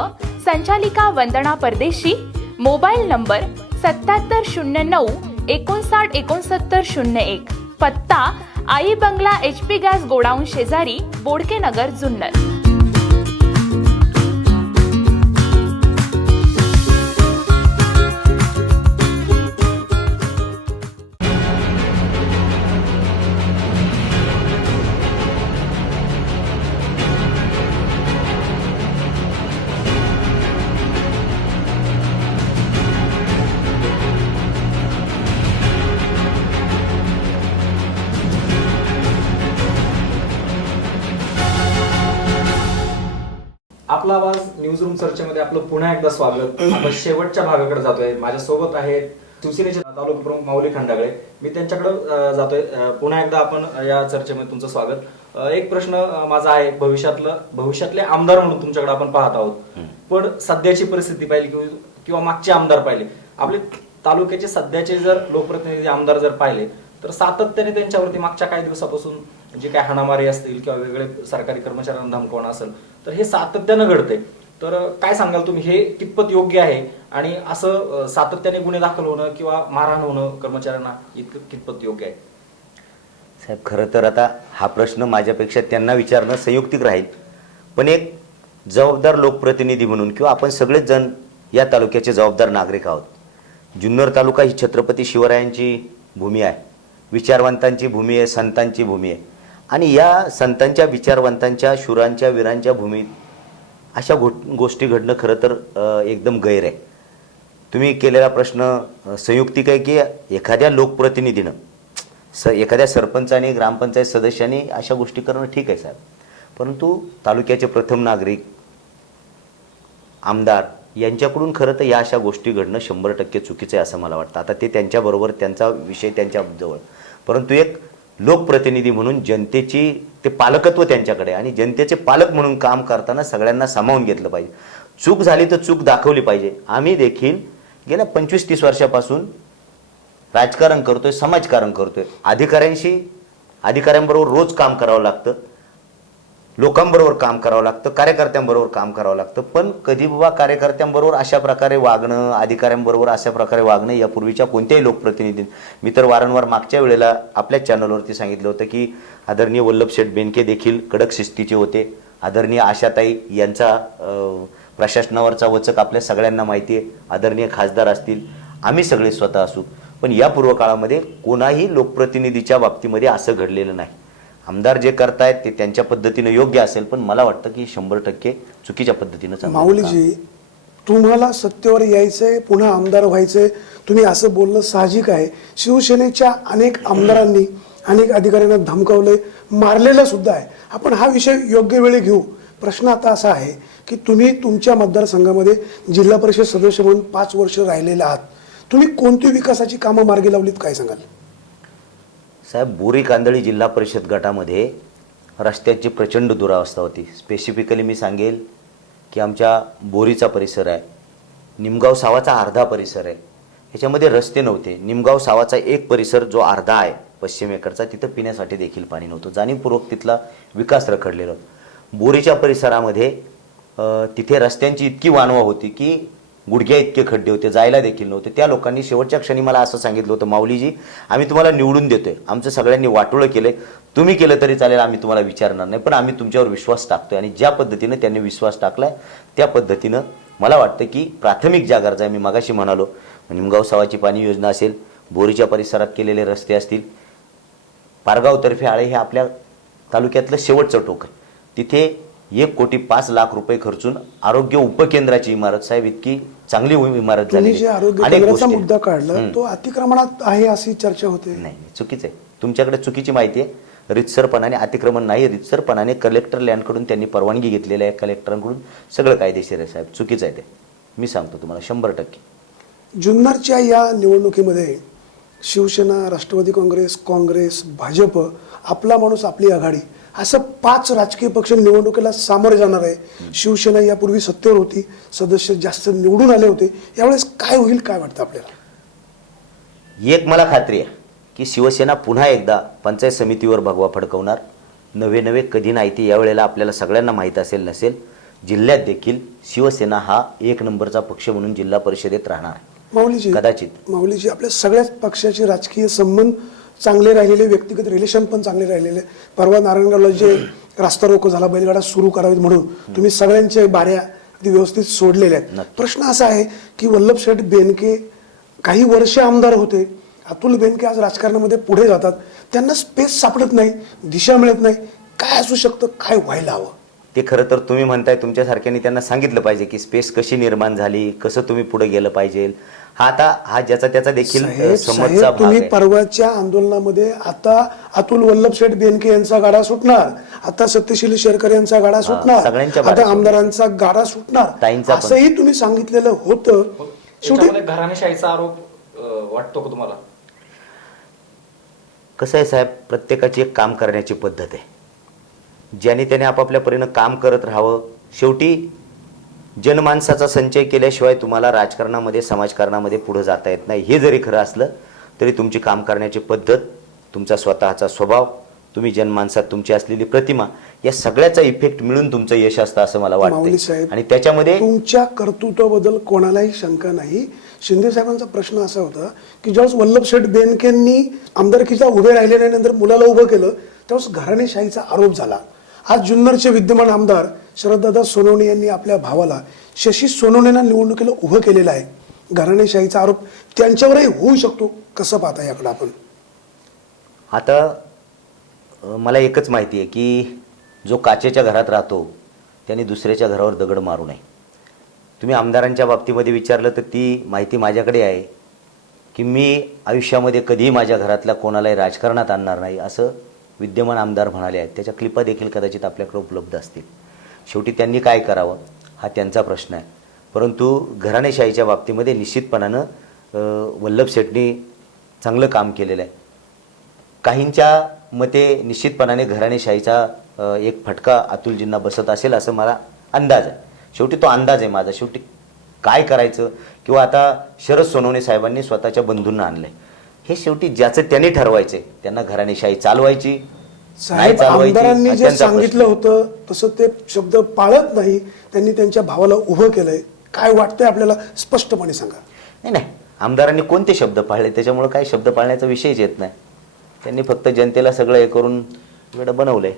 संचालिका वंदना परदेशी. Mobile number 7709 596901. पत्ता आई बंगला HP गॅस गोडाऊन शेजारी, बोडके नगर, जुन्नर. आपला आवाज न्यूज रूम चर्चेमध्ये आपलं पुन्हा एकदा स्वागत. आपण शेवटच्या भागाकडे जातोय. माझ्या सोबत आहेत शिवसेनेचे तालुका प्रमुख माऊली खंडागळे. मी त्यांच्याकडे जातोय. पुन्हा एकदा आपण या चर्चेमध्ये तुमचं स्वागत. एक प्रश्न माझा आहे, भविष्यातले आमदार म्हणून तुमच्याकडे आपण पाहत आहोत, पण सध्याची परिस्थिती पाहिली किंवा मागचे आमदार पाहिले, आपले तालुक्याचे सध्याचे जर लोकप्रतिनिधी आमदार जर पाहिले तर सातत्याने त्यांच्यावरती मागच्या काही दिवसापासून जे काही हाणामारी असतील किंवा वेगळे सरकारी कर्मचाऱ्यांना धमकावणं असेल तर हे सातत्यानं घडतंय. तर काय सांगाल तुम्ही, हे कितपत योग्य आहे आणि असं सातत्याने गुन्हे दाखल होणं किंवा मारहाण होणं कर्मचाऱ्यांना कितपत योग्य आहे? साहेब, खरं तर आता हा प्रश्न माझ्यापेक्षा त्यांना विचारणं संयुक्तिक राहील, पण एक जबाबदार लोकप्रतिनिधी म्हणून किंवा आपण सगळेच जण या तालुक्याचे जबाबदार नागरिक आहोत. जुन्नर तालुका ही छत्रपती शिवरायांची भूमी आहे, विचारवंतांची भूमी आहे, संतांची भूमी आहे. आणि या संतांच्या, विचारवंतांच्या, शूरांच्या, वीरांच्या भूमीत अशा गोष्टी घडणं खरं तर एकदम गैर आहे. तुम्ही केलेला प्रश्न संयुक्तिक आहे की एखाद्या लोकप्रतिनिधीनं एखाद्या सरपंचाने, ग्रामपंचायत सदस्याने अशा गोष्टी करणं ठीक आहे साहेब, परंतु तालुक्याचे प्रथम नागरिक, आमदार यांच्याकडून खरं तर या अशा गोष्टी घडणं 100% चुकीचं आहे असं मला वाटतं. आता ते त्यांच्याबरोबर, त्यांचा विषय त्यांच्याजवळ, परंतु एक लोकप्रतिनिधी म्हणून जनतेची ते पालकत्व त्यांच्याकडे, आणि जनतेचे पालक म्हणून काम करताना सगळ्यांना सामावून घेतलं पाहिजे. चूक झाली तर चूक दाखवली पाहिजे. आम्ही देखील गेल्या 25-30 वर्षापासून राजकारण करतोय, समाजकारण करतोय. अधिकाऱ्यांबरोबर रोज काम करावं लागतं, लोकांबरोबर काम करावं लागतं, कार्यकर्त्यांबरोबर काम करावं लागतं. पण कधी बाबा कार्यकर्त्यांबरोबर अशा प्रकारे वागणं, अधिकाऱ्यांबरोबर अशा प्रकारे वागणं यापूर्वीच्या कोणत्याही लोकप्रतिनिधी, मी तर वारंवार मागच्या वेळेला आपल्या चॅनलवरती सांगितलं होतं की आदरणीय वल्लभशेठ बेनके देखील कडक शिस्तीचे होते. आदरणीय आशाताई यांचा प्रशासनावरचा वचक आपल्या सगळ्यांना माहिती आहे. आदरणीय खासदार असतील, आम्ही सगळे स्वतः असू, पण या पूर्व काळामध्ये कोणाही लोकप्रतिनिधीच्या बाबतीमध्ये असं घडलेलं नाही. आमदार जे करतायत ते त्यांच्या पद्धतीनं योग्य असेल, पण मला वाटतं की 100% चुकीच्या पद्धतीनं. माऊलीजी, तुम्हाला सत्तेवर यायचंय, पुन्हा आमदार व्हायचंय, तुम्ही असं बोलणं साहजिक आहे. शिवसेनेच्या अनेक आमदारांनी अनेक अधिकाऱ्यांना धमकावलंय, मारलेलं सुद्धा आहे. आपण हा विषय योग्य वेळी घेऊ. प्रश्न आता असा आहे की तुम्ही तुमच्या मतदारसंघामध्ये जिल्हा परिषद सदस्य म्हणून 5 वर्ष राहिलेले आहात. तुम्ही कोणती विकासाची कामं मार्गी लावलीत, काय सांगाल? साहेब, बोरी कांदळी जिल्हा परिषद गटामध्ये रस्त्याची प्रचंड दुरावस्था होती. स्पेसिफिकली मी सांगेल की आमच्या बोरीचा परिसर आहे, निमगाव सावाचा अर्धा परिसर आहे, ह्याच्यामध्ये रस्ते नव्हते. निमगाव सावाचा एक परिसर जो अर्धा आहे पश्चिमेकडचा, तिथं पिण्यासाठी देखील पाणी नव्हतं. जाणीवपूर्वक तिथला विकास रखडलेला. बोरीच्या परिसरामध्ये तिथे रस्त्यांची इतकी वानवा होती की गुडघ्या इतके खड्डे होते, जायला देखील नव्हते. त्या लोकांनी शेवटच्या क्षणी मला असं सांगितलं होतं, माऊलीजी आम्ही तुम्हाला निवडून देतोय, आमचं सगळ्यांनी वाटोळं केलंय, तुम्ही केलं तरी चालेल, आम्ही तुम्हाला विचारणार नाही, पण आम्ही तुमच्यावर विश्वास टाकतोय. आणि ज्या पद्धतीनं त्यांनी विश्वास टाकलाय त्या पद्धतीनं मला वाटतं की प्राथमिक ज्या गरजा आहे, मी मगाशी म्हणालो, निमगाव सावाची पाणी योजना असेल, बोरीच्या परिसरात केलेले रस्ते असतील, पारगावतर्फे आळे हे आपल्या तालुक्यातलं शेवटचं टोक आहे, तिथे 1,05,00,000 रुपये खर्चून आरोग्य उपकेंद्राची इमारत, साहेब इतकी चांगली इमारत झाली. जे आरोग्य केंद्राचा मुद्दा काढला तो अतिक्रमणात आहे अशी चर्चा होते. नाही, चुकीचं आहे. तुमच्याकडे चुकीची माहिती आहे. रितसरपणाने अतिक्रमण नाही, रितसरपणाने कलेक्टर लँडकडून त्यांनी परवानगी घेतलेली आहे, कलेक्टरांकडून सगळं कायदेशीर आहे साहेब. चुकीचं आहे ते, मी सांगतो तुम्हाला 100%. जुन्नरच्या या निवडणुकीमध्ये शिवसेना, राष्ट्रवादी काँग्रेस, भाजप, आपला माणूस आपली आघाडी असं 5 राजकीय पक्ष निवडणुकीला सामोरे जाणार आहे. शिवसेना यापूर्वी सत्तेवर होती, सदस्य जास्त निवडून आले होते. यावेळेस काय होईल, काय वाटतं आपल्याला? एक मला खात्री आहे की शिवसेना पुन्हा एकदा पंचायत समितीवर भगवा फडकवणार. नवे कधी नाही ते यावेळेला आपल्याला सगळ्यांना माहीत असेल नसेल, जिल्ह्यात देखील शिवसेना हा 1 नंबरचा पक्ष म्हणून जिल्हा परिषदेत राहणार आहे. माऊलीजी कदाचित माऊलीजी आपल्या सगळ्याच पक्षाचे राजकीय संबंध चांगले राहिलेले, व्यक्तिगत रिलेशन पण चांगले राहिलेले. परवा नारायणगावला जे रास्ता रोको झाला बैलगाडा सुरू करावेत म्हणून तुम्ही सगळ्यांच्या बाऱ्या अगदी व्यवस्थित सोडलेल्या आहेत. प्रश्न असा आहे की वल्लभशेठ बेनके काही वर्ष आमदार होते, अतुल बेनके आज राजकारणामध्ये पुढे जातात, त्यांना स्पेस सापडत नाही, दिशा मिळत नाही. काय असू शकतं, काय व्हायला हवं? ते खरं तर तुम्ही म्हणताय तुमच्यासारख्यांनी त्यांना सांगितलं पाहिजे की स्पेस कशी निर्माण झाली, कसं तुम्ही पुढे गेलं पाहिजे. हा ज्याचा त्याचा देखील समजचा साहेब, भाग तुम्ही आहे. परवाच्या आंदोलनामध्ये आता अतुल वल्लभशेठ बेनके यांचा गाडा सुटणार, आता सत्यशील शेरकर यांचा गाडा सुटणार, सगळ्यांच्या आता गाड्या आमदारांचा गाडा सुटणार, ताईंचा पण. असंही तुम्ही सांगितलेलं होतं. शेवटी याच्यामध्ये घराणेशाहीचा आरोप वाटतो का तुम्हाला? कसं आहे साहेब, प्रत्येकाची एक काम करण्याची पद्धत आहे. ज्याने त्याने आपापल्या परीनं काम करत राहावं. शेवटी जनमानसाचा संचय केल्याशिवाय तुम्हाला राजकारणामध्ये समाजकारणामध्ये पुढे जाता येत नाही. हे जरी खरं असलं तरी तुमची काम करण्याची पद्धत, तुमचा स्वतःचा स्वभाव, तुम्ही जनमानसात तुमची असलेली प्रतिमा, या सगळ्याचा इफेक्ट मिळून तुमचं यश असतं असं मला माऊली वाटतं. साहेब, आणि त्याच्यामध्ये तुमच्या कर्तृत्वाबद्दल कोणालाही शंका नाही. शिंदे साहेबांचा प्रश्न असा होता की ज्यावेळेस वल्लभशेठ बेनकेंनी आमदारकीला उभे राहिले नाही, नंतर मुलाला उभं केलं, त्यावेळेस घराणेशाहीचा आरोप झाला. आज जुन्नरचे विद्यमान आमदार शरददादा सोनवणे यांनी आपल्या भावाला शशी सोनवणेंना निवडणुकीला उभं केलेलं आहे. घराणेशाहीचा आरोप त्यांच्यावरही होऊ शकतो. कसं पाहता याकडे आपण? आता मला एकच माहिती आहे की जो काचेच्या घरात राहतो त्याने दुसऱ्याच्या घरावर दगड मारू नये. तुम्ही आमदारांच्या बाबतीमध्ये विचारलं तर ती माहिती माझ्याकडे आहे की मी आयुष्यामध्ये कधीही माझ्या घरातल्या कोणालाही राजकारणात आणणार नाही असं विद्यमान आमदार म्हणाले आहेत. त्याच्या क्लिपा देखील कदाचित आपल्याकडे उपलब्ध असतील. शेवटी त्यांनी काय करावं हा त्यांचा प्रश्न आहे. परंतु घराणेशाहीच्या बाबतीमध्ये निश्चितपणानं वल्लभ शेठनी चांगलं काम केलेलं आहे. काहींच्या मते निश्चितपणाने घराणेशाहीचा एक फटका अतुलजींना बसत असेल असं मला अंदाज आहे. शेवटी तो अंदाज आहे माझा. शेवटी काय करायचं, किंवा आता शरद सोनवणे साहेबांनी स्वतःच्या बंधूंना आणलंय, हे शेवटी ज्याचं त्यांनी ठरवायचंय. त्यांना घराणेशाही चालवायची नाही साहेब, चालवायची आमदारांनी हा जे त्यांचा सांगितलं प्रश्न आहे. होतं तसं ते शब्द पाळत नाही. त्यांनी त्यांच्या भावाला उभं केलंय. काय वाटतंय आपल्याला, स्पष्टपणे सांगा. नाही, आमदारांनी कोणते शब्द पाळले, त्याच्यामुळे काही शब्द पाळण्याचा विषयच येत नाही. त्यांनी फक्त जनतेला सगळं हे करून वेळ बनवलंय.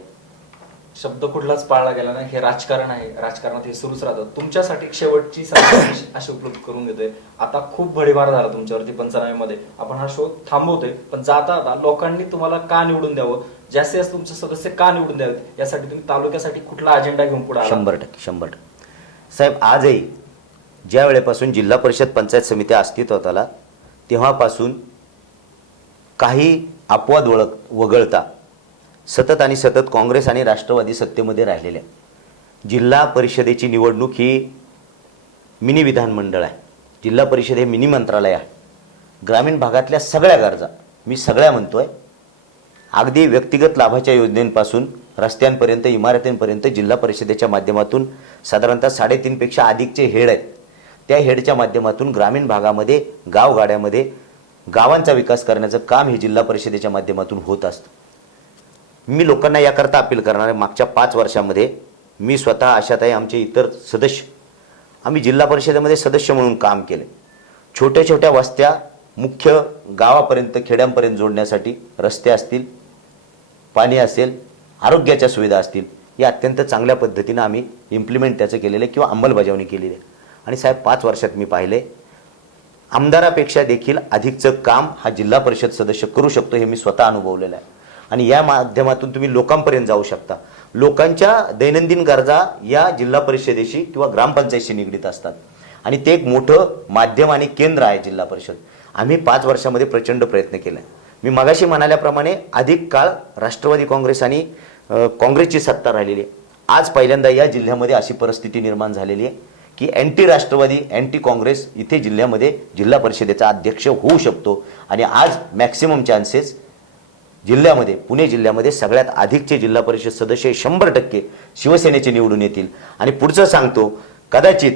शब्द कुठलाच पाळला गेला नाही. हे राजकारण आहे, राजकारणात हे सुरूच राहतं. तुमच्यासाठी एक शेवटची संधी अशी उपलब्ध करून देतोय. आता खूप भडीमार झाला तुमच्यावरती पंचनाम्यामध्ये. आपण हा शो थांबवतोय, पण जाता आता लोकांनी तुम्हाला का निवडून द्यावं, जास्तीत जास्त तुमचे सदस्य का निवडून द्यावेत, यासाठी तुम्ही तालुक्यासाठी कुठला अजेंडा घेऊन पुढे आला? 100% साहेब, आजही ज्या वेळेपासून जिल्हा परिषद पंचायत समित्या अस्तित्वात आला तेव्हापासून काही अपवाद वगळता सतत आणि सतत काँग्रेस आणि राष्ट्रवादी सत्तेमध्ये राहिलेल्या. जिल्हा परिषदेची निवडणूक ही मिनी विधानमंडळ आहे. जिल्हा परिषद हे मिनी मंत्रालय आहे. ग्रामीण भागातल्या सगळ्या गरजा, मी सगळ्या म्हणतोय, अगदी व्यक्तिगत लाभाच्या योजनेपासून रस्त्यांपर्यंत, इमारतींपर्यंत जिल्हा परिषदेच्या माध्यमातून साधारणतः 3.5 पेक्षा अधिकचे हेड आहेत. त्या हेडच्या माध्यमातून ग्रामीण भागामध्ये, गावगाड्यामध्ये गावांचा विकास करण्याचं काम हे जिल्हा परिषदेच्या माध्यमातून होत असतं. मी लोकांना याकरता अपील करणार आहे, मागच्या 5 वर्षामध्ये मी स्वतः, आशाताई, आमचे इतर सदस्य, आम्ही जिल्हा परिषदेमध्ये सदस्य म्हणून काम केले. छोट्या छोट्या वस्त्या मुख्य गावापर्यंत, खेड्यांपर्यंत जोडण्यासाठी रस्ते असतील, पाणी असेल, आरोग्याच्या सुविधा असतील, या अत्यंत चांगल्या पद्धतीनं आम्ही इम्प्लिमेंट त्याचं केलेलं आहे किंवा अंमलबजावणी केलेली आहे. आणि साहेब, 5 वर्षात मी पाहिले आमदारापेक्षा देखील अधिकचं काम हा जिल्हा परिषद सदस्य करू शकतो. हे मी स्वतः अनुभवलेलं आहे. आणि या माध्यमातून तुम्ही लोकांपर्यंत जाऊ शकता. लोकांच्या दैनंदिन गरजा या जिल्हा परिषदेशी किंवा ग्रामपंचायतशी निगडीत असतात. आणि ते एक मोठं माध्यम आणि केंद्र आहे जिल्हा परिषद. आम्ही 5 वर्षामध्ये प्रचंड प्रयत्न केला. मी मगाशी म्हणाल्याप्रमाणे अधिक काळ राष्ट्रवादी काँग्रेस आणि काँग्रेसची सत्ता राहिलेली आहे. आज पहिल्यांदा या जिल्ह्यामध्ये अशी परिस्थिती निर्माण झालेली आहे की अँटी राष्ट्रवादी, अँटी काँग्रेस इथे जिल्ह्यामध्ये जिल्हा परिषदेचा अध्यक्ष होऊ शकतो. आणि आज मॅक्सिमम चान्सेस जिल्ह्यामध्ये, पुणे जिल्ह्यामध्ये सगळ्यात अधिकचे जिल्हा परिषद सदस्य 100% शिवसेनेचे निवडून येतील. आणि पुढचं सांगतो, कदाचित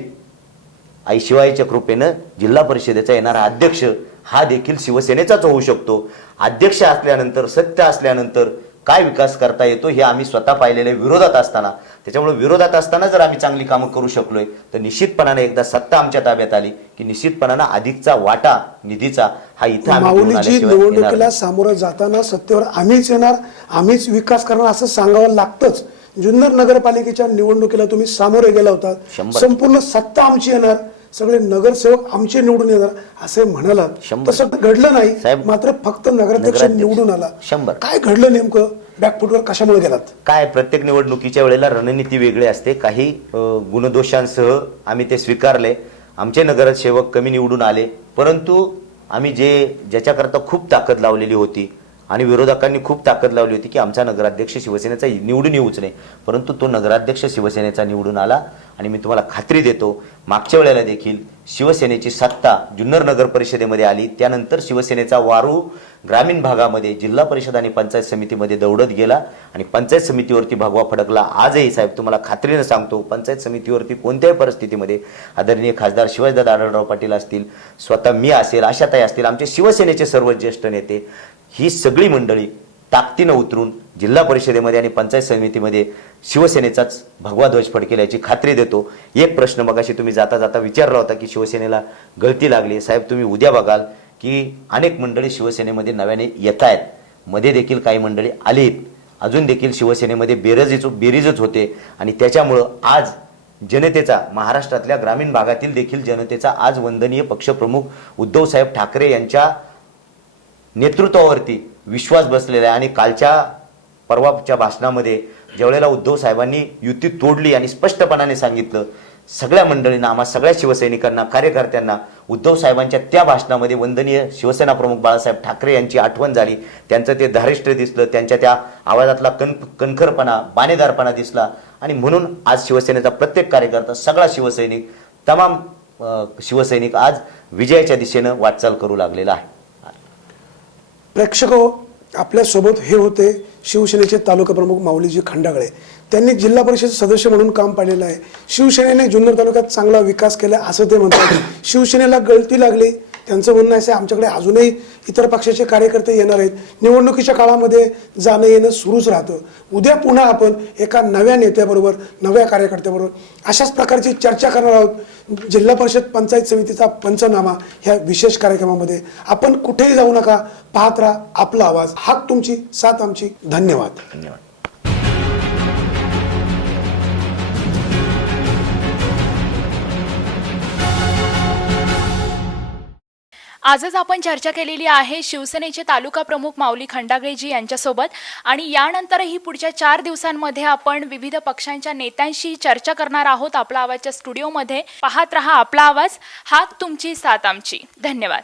आई शिवाईच्या कृपेनं जिल्हा परिषदेचा येणारा अध्यक्ष हा देखील शिवसेनेचाच होऊ शकतो. अध्यक्ष असल्यानंतर, सत्य असल्यानंतर काय विकास करता येतो हे आम्ही स्वतः पाहिलेल्या विरोधात असताना त्याच्यामुळे विरोधात असताना जर आम्ही चांगली कामं करू शकलोय तर निश्चितपणाने एकदा सत्ता आमच्या ताब्यात आली की निश्चितपणाने अधिकचा वाटा निधीचा हा इथं आम्ही घेऊन माऊलीजी आल्याशिवाय येणार निवडणुकीला नाही. सामोरं जाताना सत्तेवर आम्हीच येणार, आम्हीच विकास करणार असं सांगावं लागतंच. जुन्नर नगरपालिकेच्या निवडणुकीला तुम्ही सामोरे गेला होता, 100%. संपूर्ण सत्ता आमची येणार, सगळे नगरसेवक आमचे निवडून येणार असे म्हणालात. 100%. तसं घडलं नाही, साहेब, मात्र फक्त नगराध्यक्ष नगराध्यक्ष निवडून आला. 100. काय घडलं नेमकं? बॅकफुटवर कशामुळे गेलात? काय प्रत्येक निवडणुकीच्या वेळेला रणनीती वेगळी असते. काही गुणदोषांसह आम्ही ते स्वीकारले. आमचे नगरसेवक कमी निवडून आले, परंतु आम्ही ज्याच्याकरता खूप ताकद लावलेली होती आणि विरोधकांनी खूप ताकद लावली होती की आमचा नगराध्यक्ष शिवसेनेचा निवडून येऊच नाही, परंतु तो नगराध्यक्ष शिवसेनेचा निवडून आला. आणि मी तुम्हाला खात्री देतो मागच्या वेळेला देखील शिवसेनेची सत्ता जुन्नर नगर परिषदेमध्ये आली, त्यानंतर शिवसेनेचा वारू ग्रामीण भागामध्ये जिल्हा परिषद आणि पंचायत समितीमध्ये दौडत गेला आणि पंचायत समितीवरती भगवा फडकला. आजही साहेब तुम्हाला खात्रीने सांगतो, पंचायत समितीवरती कोणत्याही परिस्थितीमध्ये आदरणीय खासदार शिवाजीदादा आढळराव पाटील असतील, स्वतः मी असेल, आशाताई असतील, आमचे शिवसेनेचे सर्व ज्येष्ठ नेते, ही सगळी मंडळी ताकदीनं उतरून जिल्हा परिषदेमध्ये आणि पंचायत समितीमध्ये शिवसेनेचाच भगवा ध्वज फडकेल्याची खात्री देतो. एक प्रश्न मगाशी तुम्ही जाता जाता विचारला होता की शिवसेनेला गळती लागली. साहेब तुम्ही उद्या बघाल की अनेक मंडळी शिवसेनेमध्ये नव्याने येत आहेत, मध्ये देखील काही मंडळी आलीत, अजून देखील शिवसेनेमध्ये बेरीजच होते. आणि त्याच्यामुळं आज जनतेचा, महाराष्ट्रातल्या ग्रामीण भागातील देखील जनतेचा आज वंदनीय पक्षप्रमुख उद्धवसाहेब ठाकरे यांच्या नेतृत्वावरती विश्वास बसलेला आहे. आणि कालच्या परवाच्या भाषणामध्ये ज्यावेळेला उद्धव साहेबांनी युती तोडली आणि स्पष्टपणाने सांगितलं सगळ्या मंडळींना, आम्हा सगळ्या शिवसैनिकांना, कार्यकर्त्यांना उद्धव साहेबांच्या त्या भाषणामध्ये वंदनीय शिवसेना प्रमुख बाळासाहेब ठाकरे यांची आठवण झाली. त्यांचं ते धारिष्ट्य दिसलं, त्यांच्या त्या आवाजातला कणखरपणा, बाणेदारपणा दिसला. आणि म्हणून आज शिवसेनेचा प्रत्येक कार्यकर्ता, सगळा शिवसैनिक, तमाम शिवसैनिक आज विजयाच्या दिशेनं वाटचाल करू लागलेला आहे. प्रेक्षक हो, आपल्यासोबत हे होते शिवसेनेचे तालुका प्रमुख माऊलीजी खंडागळे. त्यांनी जिल्हा परिषद सदस्य म्हणून काम पाहिलेलं आहे. शिवसेनेने जुन्नर तालुक्यात चांगला विकास केला असं ते म्हणतात. शिवसेनेला गळती लागली, त्यांचं म्हणणं आहे आमच्याकडे अजूनही इतर पक्षाचे कार्यकर्ते येणार आहेत. निवडणुकीच्या काळामध्ये जाणं येणं सुरूच राहतं. उद्या पुन्हा आपण एका नव्या नेत्याबरोबर, नव्या कार्यकर्त्याबरोबर अशाच प्रकारची चर्चा करणार आहोत. जिल्हा परिषद पंचायत समितीचा पंचनामा ह्या विशेष कार्यक्रमामध्ये. आपण कुठेही जाऊ नका, पाहत राहा आपला आवाज. हाक तुमची, साथ आमची. धन्यवाद. धन्यवाद. आजच आपण चर्चा केलेली आहे शिवसेनेचे तालुका प्रमुख माऊली खंडागळेजी यांच्यासोबत. आणि यानंतरही पुढच्या 4 दिवसांमध्ये आपण विविध पक्षांच्या नेत्यांशी चर्चा करणार आहोत आपला आवाजच्या स्टुडिओमध्ये. पाहत रहा आपला आवाज, हाक तुमची, साथ आमची. धन्यवाद.